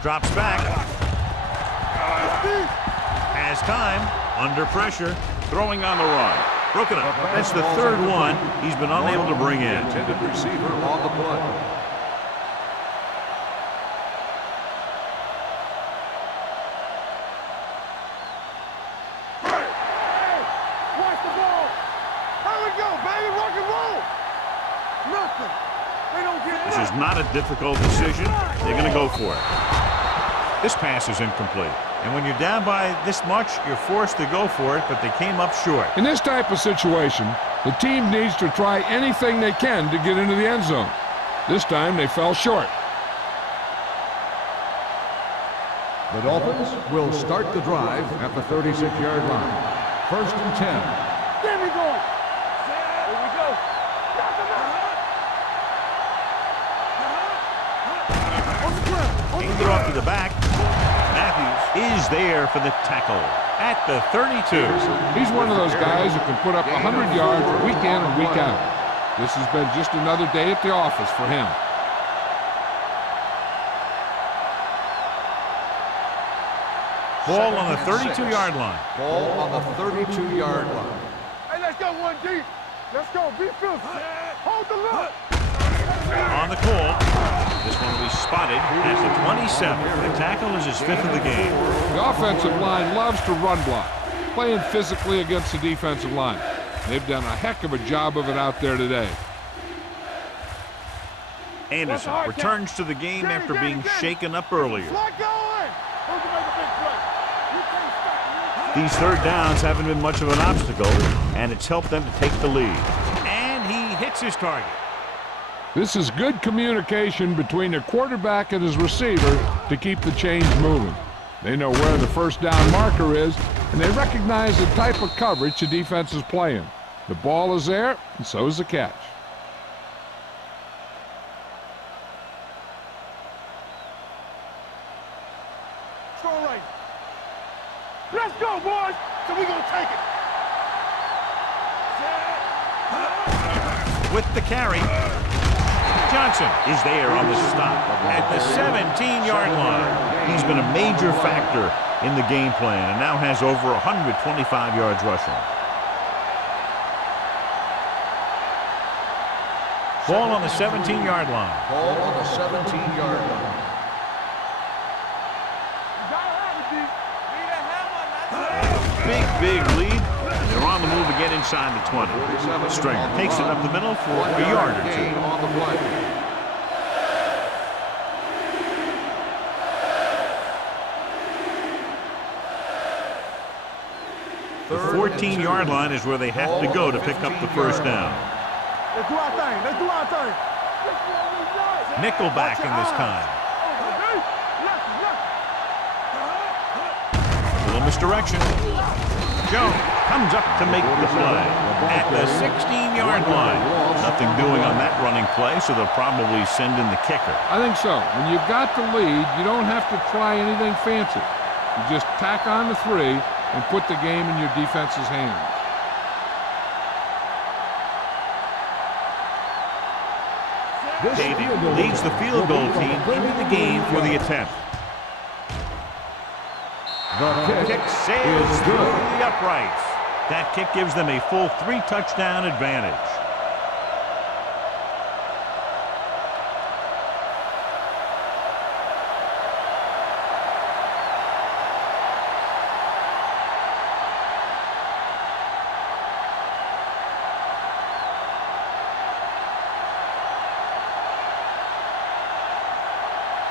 Drops back. Has time. Under pressure. Throwing on the run. Broken up. That's the third one he's been unable to bring in. Intended receiver on the play. Watch the ball. Here we go, baby. Rock and roll. Nothing. They don't get This is not a difficult decision. They're going to go for it. This pass is incomplete. And when you're down by this much, you're forced to go for it, but they came up short. In this type of situation, the team needs to try anything they can to get into the end zone. This time they fell short. The Dolphins will start the drive at the 36-yard line. First and 10. There we go. Here we go. Aimed it off to the back. Matthews is there for the tackle at the 32. He's one of those guys who can put up 100 yards week in and week out. This has been just another day at the office for him. Ball on the 32-yard line. Ball on the 32-yard line. Hey, let's go 1D. Let's go. Be filthy. Hold the look. On the call. This one will be spotted at the 27. The tackle is his 5th of the game. The offensive line loves to run block, playing physically against the defensive line. They've done a heck of a job of it out there today. Anderson returns to the game after being shaken up earlier. These third downs haven't been much of an obstacle, and it's helped them to take the lead. And he hits his target. This is good communication between the quarterback and his receiver to keep the chains moving. They know where the first down marker is, and they recognize the type of coverage the defense is playing. The ball is there, and so is the catch. Let's go, boys! So we're going to take it. With the carry, Johnson is there on the stop at the 17-yard line. He's been a major factor in the game plan and now has over 125 yards rushing. Ball on the 17-yard line. Ball on the 17-yard line. Big lead. They're on the move again inside the 20. Stringer takes it up the middle for a yard or two. On the play. The 14-yard line is where they have to go to pick up the first down. Let's do our thing. Let's do our thing. Nickelback in this time. A little misdirection. Jones comes up to make the play at the 16-yard line. Nothing doing on that running play, so they'll probably send in the kicker. I think so. When you've got the lead, you don't have to try anything fancy. You just tack on the 3 and put the game in your defense's hands. Davey leads the field goal team into the game for the attempt. The Kick sails through the uprights. That kick gives them a full 3-touchdown advantage.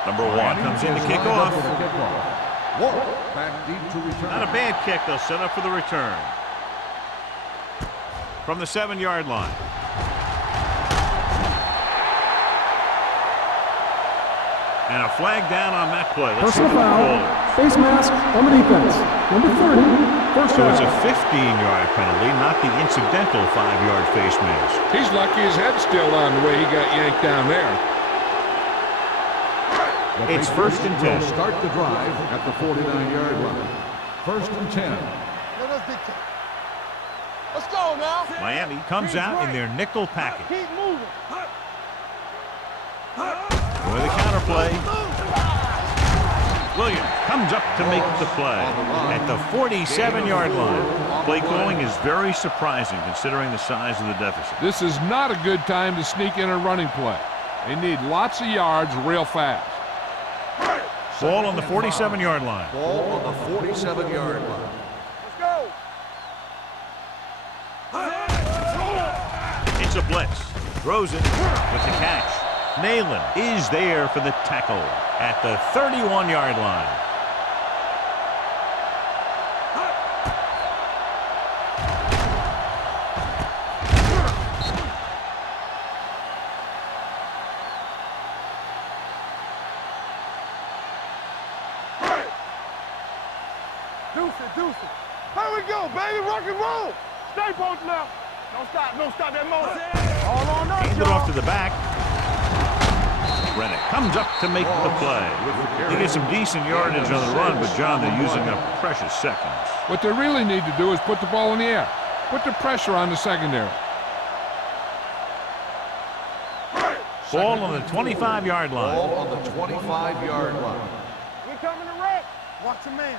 Number 1 comes in to kick off. Back deep to return. Not a bad kick. They'll set up for the return. From the 7-yard line. And a flag down on that play. Let's see Personal the foul. call. Face mask on the defense. Number 30. First So it's down. a 15-yard penalty, not the incidental 5-yard face mask. He's lucky his head's still on the way he got yanked down there. It's 1st and 10. Start the drive at the 49-yard line. 1st and 10. Let us dictate. Let's go now. Miami comes out in their nickel package. Keep moving. With a counterplay. Williams comes up to make the play at the 47-yard line. Play calling is very surprising considering the size of the deficit. This is not a good time to sneak in a running play. They need lots of yards real fast. Ball on the 47-yard line. Ball on the 47-yard line. Let's go. It's a blitz. Throws it with the catch. Nalen is there for the tackle at the 31-yard line. Deuce it. Here we go, baby. Rock and roll. Stay post left. Don't stop that motor. All on us, Hand it off to the back. Rennick comes up to make the play. They get some decent yardage on the run, but, John, they're using up precious seconds. What they really need to do is put the ball in the air. Put the pressure on the secondary. Ball on the 25-yard line. Ball on the 25-yard line. We coming to wreck. Watch a man.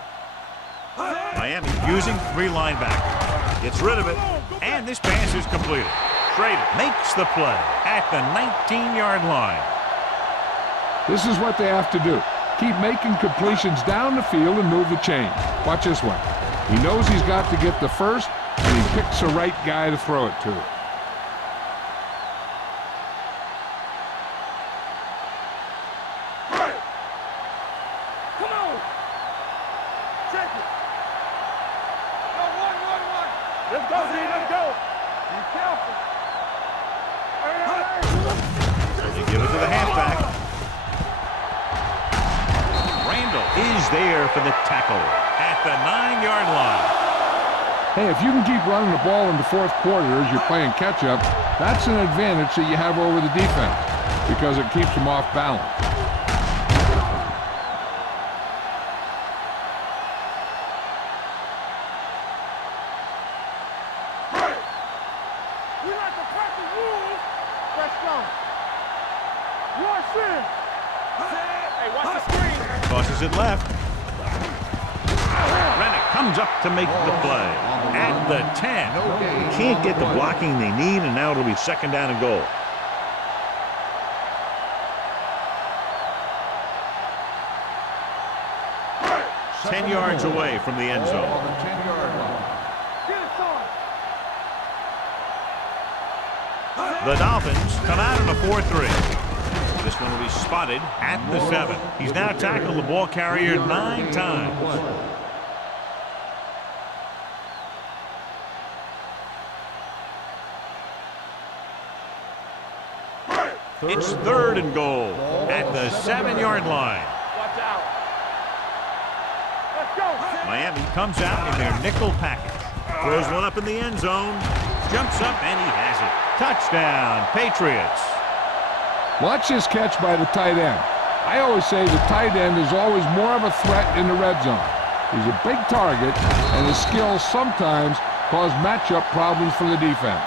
Miami using 3 linebackers. Gets rid of it, and this pass is completed. Schrader makes the play at the 19-yard line. This is what they have to do. Keep making completions down the field and move the chain. Watch this one. He knows he's got to get the first, and he picks the right guy to throw it to. Come on. Check it. Go, one. Let's go, Z. Let's go. Be careful. They give it to the halfback. Randall is there for the tackle at the 9-yard line. Hey, if you can keep running the ball in the fourth quarter as you're playing catch-up, that's an advantage that you have over the defense because it keeps them off balance. We like to practice rules. Let's go. Watch in. Hey, watch the screen. Tosses it left. Rennick comes up to make the play at the 10. Can't get the blocking they need, and now it'll be 2nd down and goal. Ten yards away from the end Ball zone. on the 10-yard line. Get it, son. The Dolphins come out in a 4-3. This one will be spotted at the 7. He's now tackled the ball carrier 9 times. It's 3rd and goal at the 7-yard line. Watch out. Let's go. Miami comes out in their nickel package. Throws one up in the end zone. Jumps up and he has it. Touchdown, Patriots. Watch this catch by the tight end. I always say the tight end is always more of a threat in the red zone. He's a big target, and his skills sometimes cause matchup problems for the defense.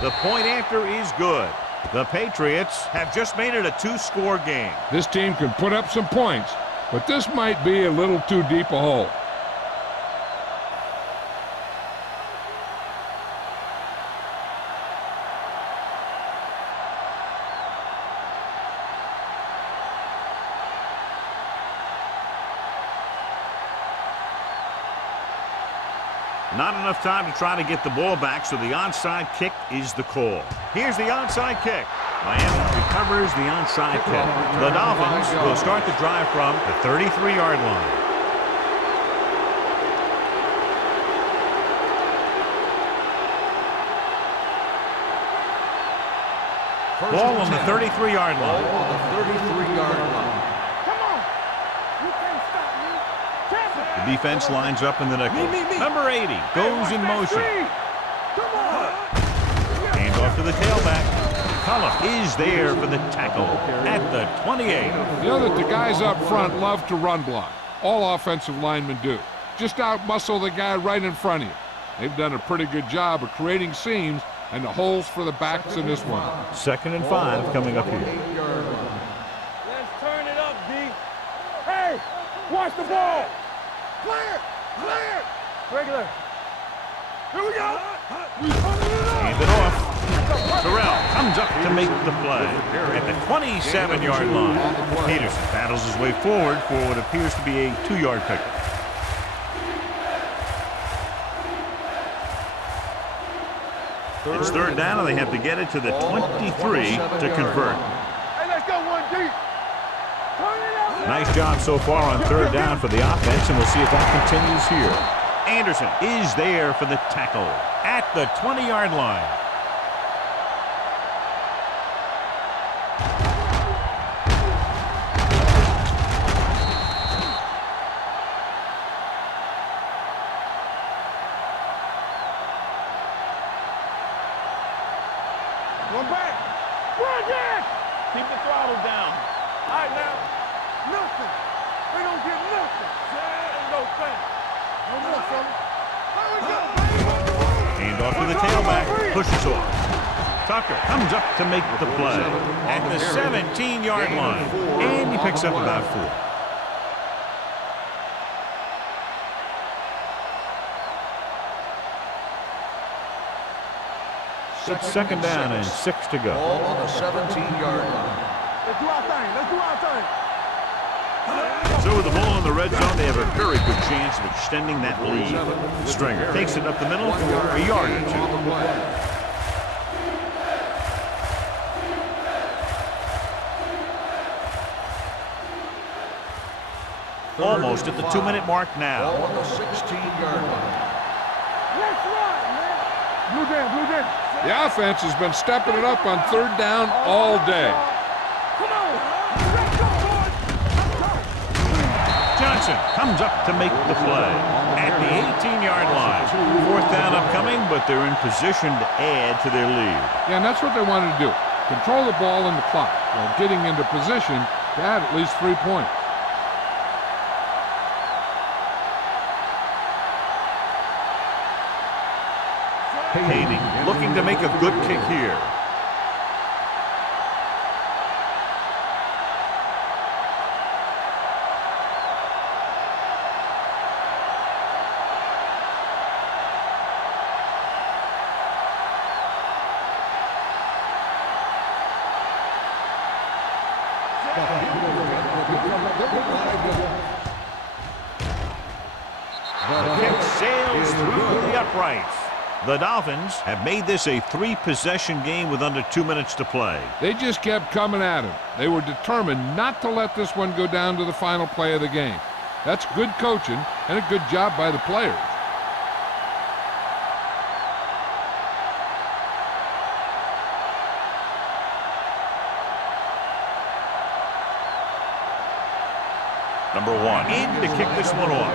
The point after is good. The Patriots have just made it a 2-score game. This team can put up some points, but this might be a little too deep a hole. Not enough time to try to get the ball back, so the onside kick is the call. Here's the onside kick. Miami recovers the onside kick. The Dolphins will start the drive from the 33-yard line. Ball on the 33-yard line. Ball on the 33-yard line. Come on. You can't stop me. Check it. The defense lines up in the nickel. Number 80 goes in motion. Come on. Hand off to the tailback. Cullum is there for the tackle at the 28. You know that the guys up front love to run block. All offensive linemen do. Just out-muscle the guy right in front of you. They've done a pretty good job of creating seams and the holes for the backs in this one. 2nd and 5 coming up here. Let's turn it up, D. Hey, watch the ball. Clear. Regular. Here we go. Hand it off. Terrell comes up to make the play at the 27-yard line. Peterson battles his way forward for what appears to be a 2-yard pickup. It's 3rd down, and they have to get it to the 23 to convert. Hey, let's go 1 deep. Turn it up. Nice job so far on 3rd down for the offense, and we'll see if that continues here. Anderson is there for the tackle at the 20-yard line. One back. Run it! Keep the throttle down. All right, now. Nothing. We don't get nothing. Ain't no thing. No more, fella. Hand off to the tailback. Pushes off. Tucker comes up to make the play at the 17-yard line. And he picks up about 4. It's second down and 6 to go. Ball on the 17-yard line. Let's do our thing. Let's do our thing. So with the ball in the red zone, they have a very good chance of extending that lead. Stringer takes it up the middle for a yard or 2. Almost at the 2-minute mark now. Ball on the 16-yard line. Let's run, man. Blue down, blue down. The offense has been stepping it up on 3rd down all day. Come on. Let's go, boys. Johnson comes up to make the play at the 18-yard line. 4th down upcoming, but they're in position to add to their lead. Yeah, and that's what they wanted to do. Control the ball and the clock while getting into position to add at least 3 points. Hayden looking to make a good kick here. The kick sails through the uprights. The Dolphins have made this a 3-possession game with under 2 minutes to play. They just kept coming at him. They were determined not to let this one go down to the final play of the game. That's good coaching and a good job by the players. Number 1 in to kick this one off.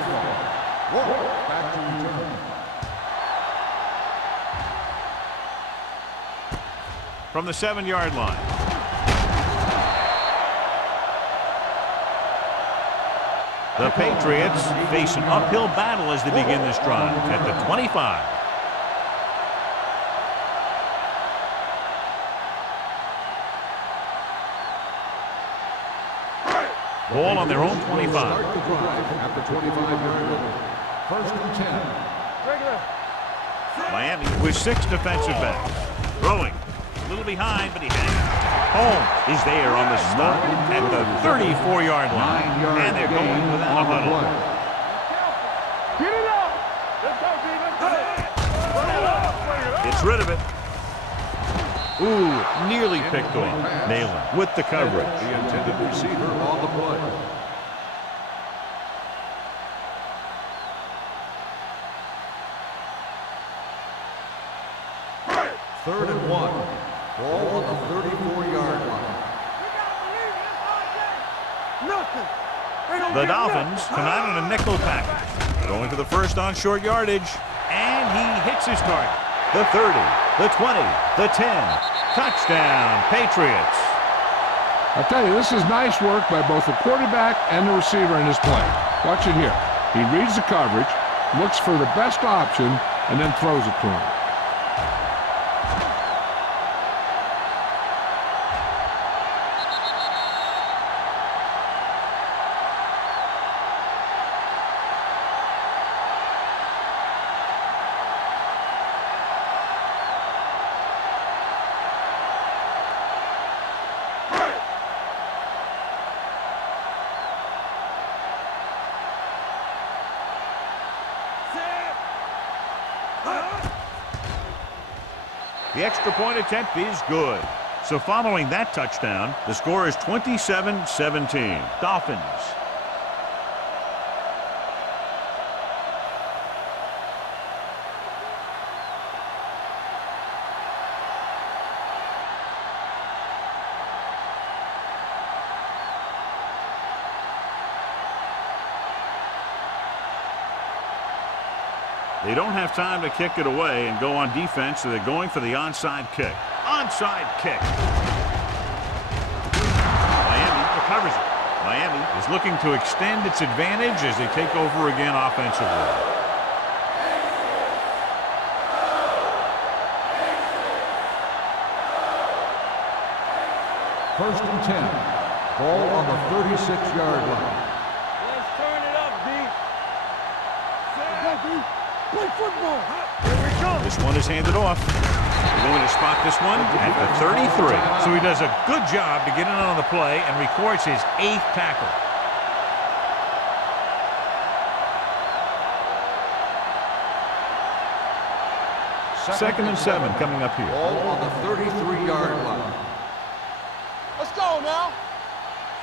Back to return. From the 7-yard line. The Patriots face an uphill battle as they begin this drive at the 25. Ball on their own 25. Start the drive at the 25-yard line. 1st and 10. Regular. Miami with 6 defensive backs. Throwing. A little behind, but he hangs. Holmes is there on the stop at the 34-yard line. 9-yard And they're going gain without a on the huddle. play. Get it up. Let's go, D. Let's go. Bring it up. Bring it up. Gets rid of it. Ooh, nearly picked off. Nayland with the coverage. The intended receiver on the play. Third and 1. Ball on the 34-yard line. Nothing. The Dolphins come out in a nickel package. Going for the first on short yardage. And he hits his target. The 30, the 20, the 10. Touchdown, Patriots. I'll tell you, this is nice work by both the quarterback and the receiver in his play. Watch it here. He reads the coverage, looks for the best option, and then throws it to him. The extra point attempt is good. So following that touchdown, the score is 27-17. Dolphins. They don't have time to kick it away and go on defense, so they're going for the onside kick. Onside kick. Miami recovers it. Miami is looking to extend its advantage as they take over again offensively. First and 10. Ball on the 36-yard line. Let's turn it up, D. Play football. Here we go. This one is handed off. They're going to spot this one at the 33. So he does a good job to get in on the play and records his 8th tackle. Second and 7 coming up here. Ball on the 33-yard line. Let's go now.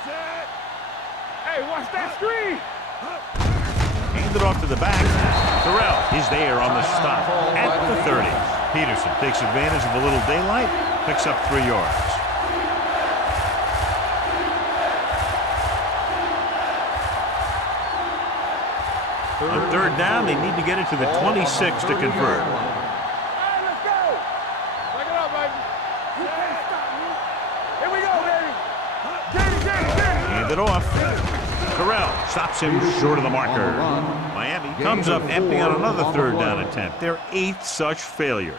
Set. Hey, watch that screen. Handed off to the back. Terrell is there on the stop at the 30. Peterson takes advantage of a little daylight, picks up 3 yards. On third down, they need to get it to the 26 to convert. Let's go. Back it up, baby. You can't stop me. Here we go, baby. Get it. Handed off. Terrell stops him short of the marker. Miami comes up empty on another third down attempt. Their 8th such failure.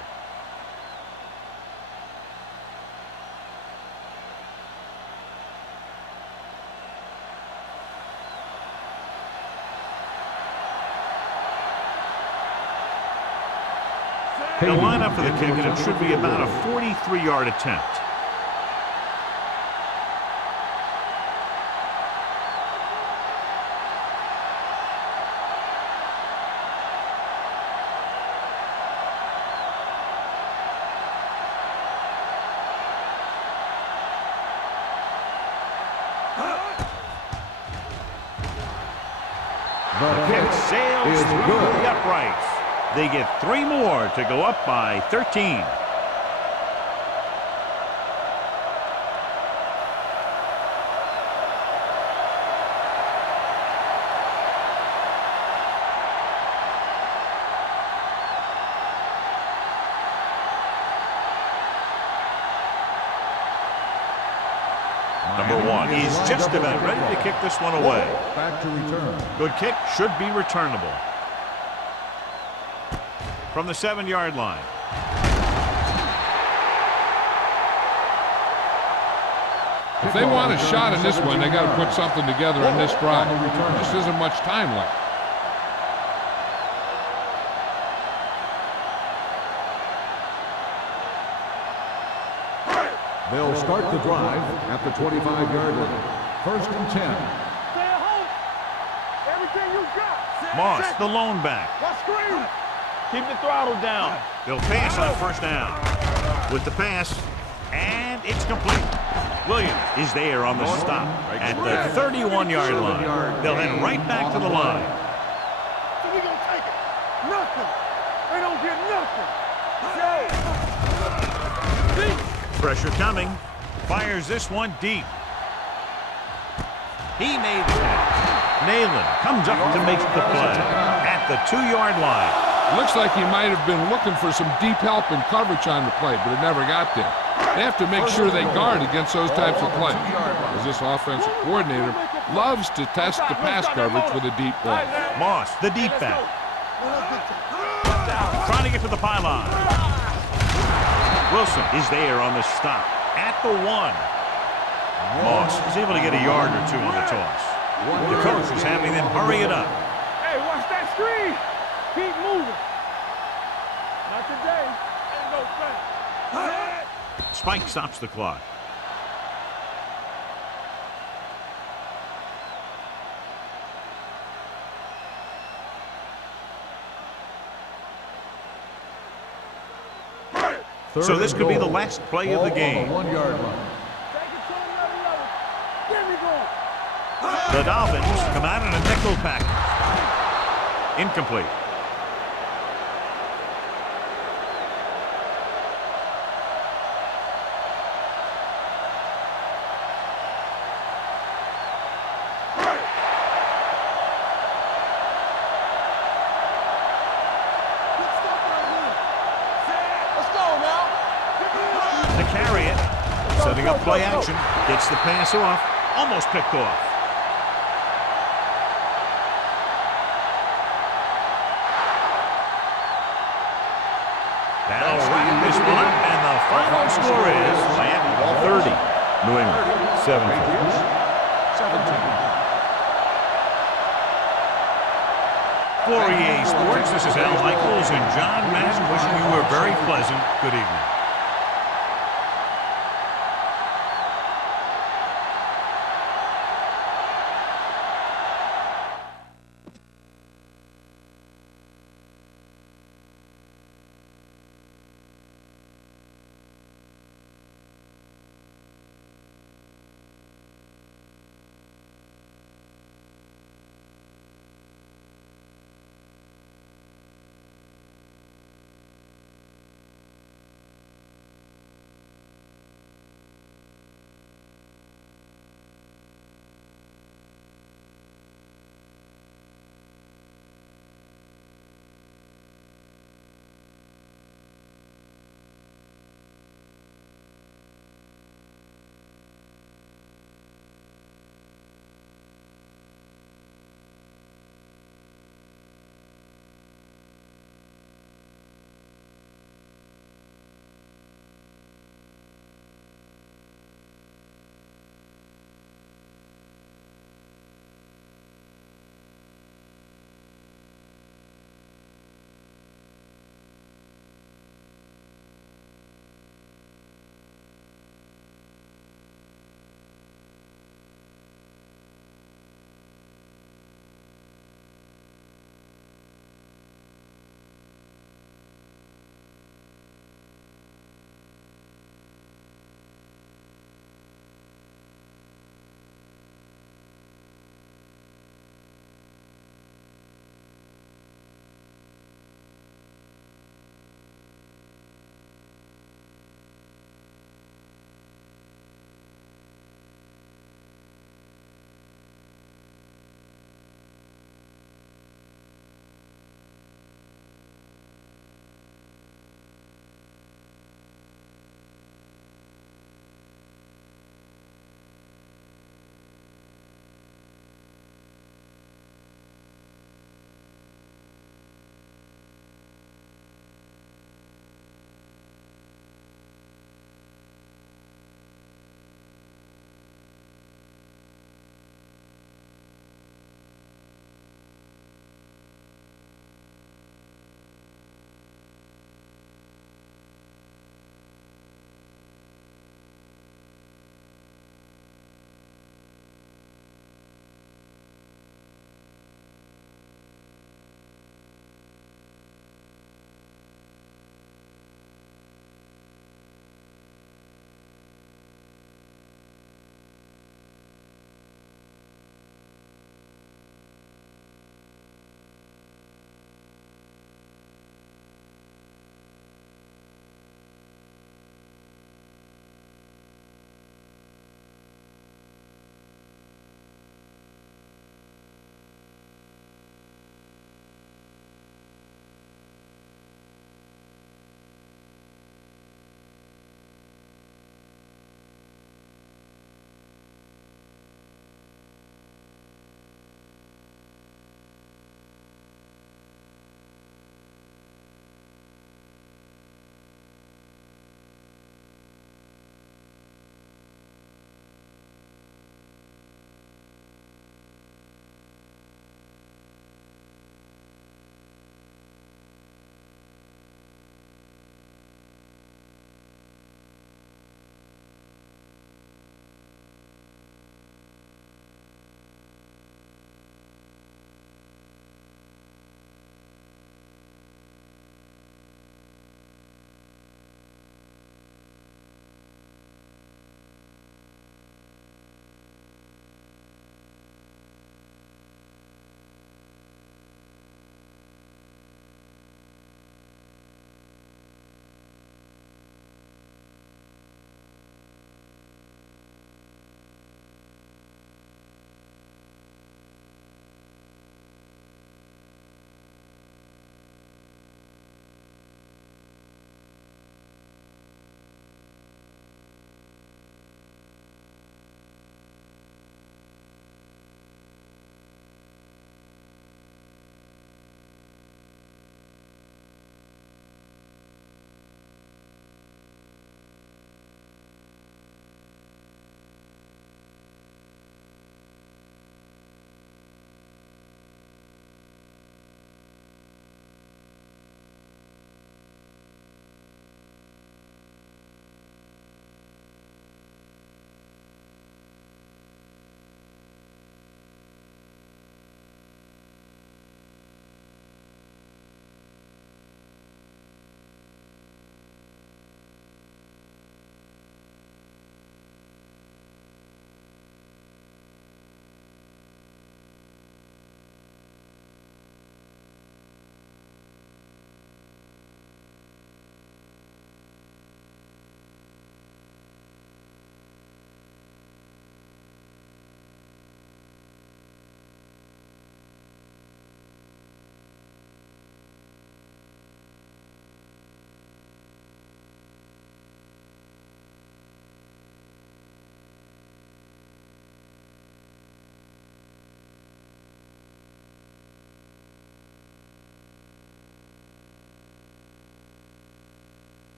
They'll line up for the kick, and it should be about a 43-yard attempt. The kick sails through the uprights. They get 3 more to go up by 13. Number 1 is just about ready to kick this one away. Back to return. Good kick, should be returnable. From the 7-yard line. If they want a shot in this one, they got to put something together on this drive. There just isn't much time left. They'll start the drive at the 25-yard line. First and 10. Stay at home. Everything you got. Moss, the lone back. Watch screen. Keep the throttle down. They'll pass on first down. With the pass, and it's complete. Williams is there on the stop at the 31-yard line. They'll head right back to the line. So we gonna take it. Nothing. They don't get nothing. Pressure coming. Fires this one deep. He made the catch. Nayland comes up to make the play at the 2-yard line. Looks like he might have been looking for some deep help and coverage on the play, but it never got there. They have to make sure they guard against those types of plays, as this offensive coordinator loves to test the pass coverage with a deep ball. Moss, the deep back. Trying to get to the pylon. Wilson is there on the stop at the 1. Moss is able to get a yard or 2 on the toss. The coach is having them hurry it up. Hey, watch that screen. Keep moving. Not today. Ain't no thing. Spike stops the clock. So this could be the last play of the game. 1-yard line. Take it to another level. Get me going. The Dolphins come out in a nickel package. Incomplete. carry it. Setting up play action. Gets the pass off. Almost picked off. That'll wrap this one up, and the final score is Miami 30, New England 17. For EA Sports, this is Al Michaels and John Madden wishing you a very pleasant good evening.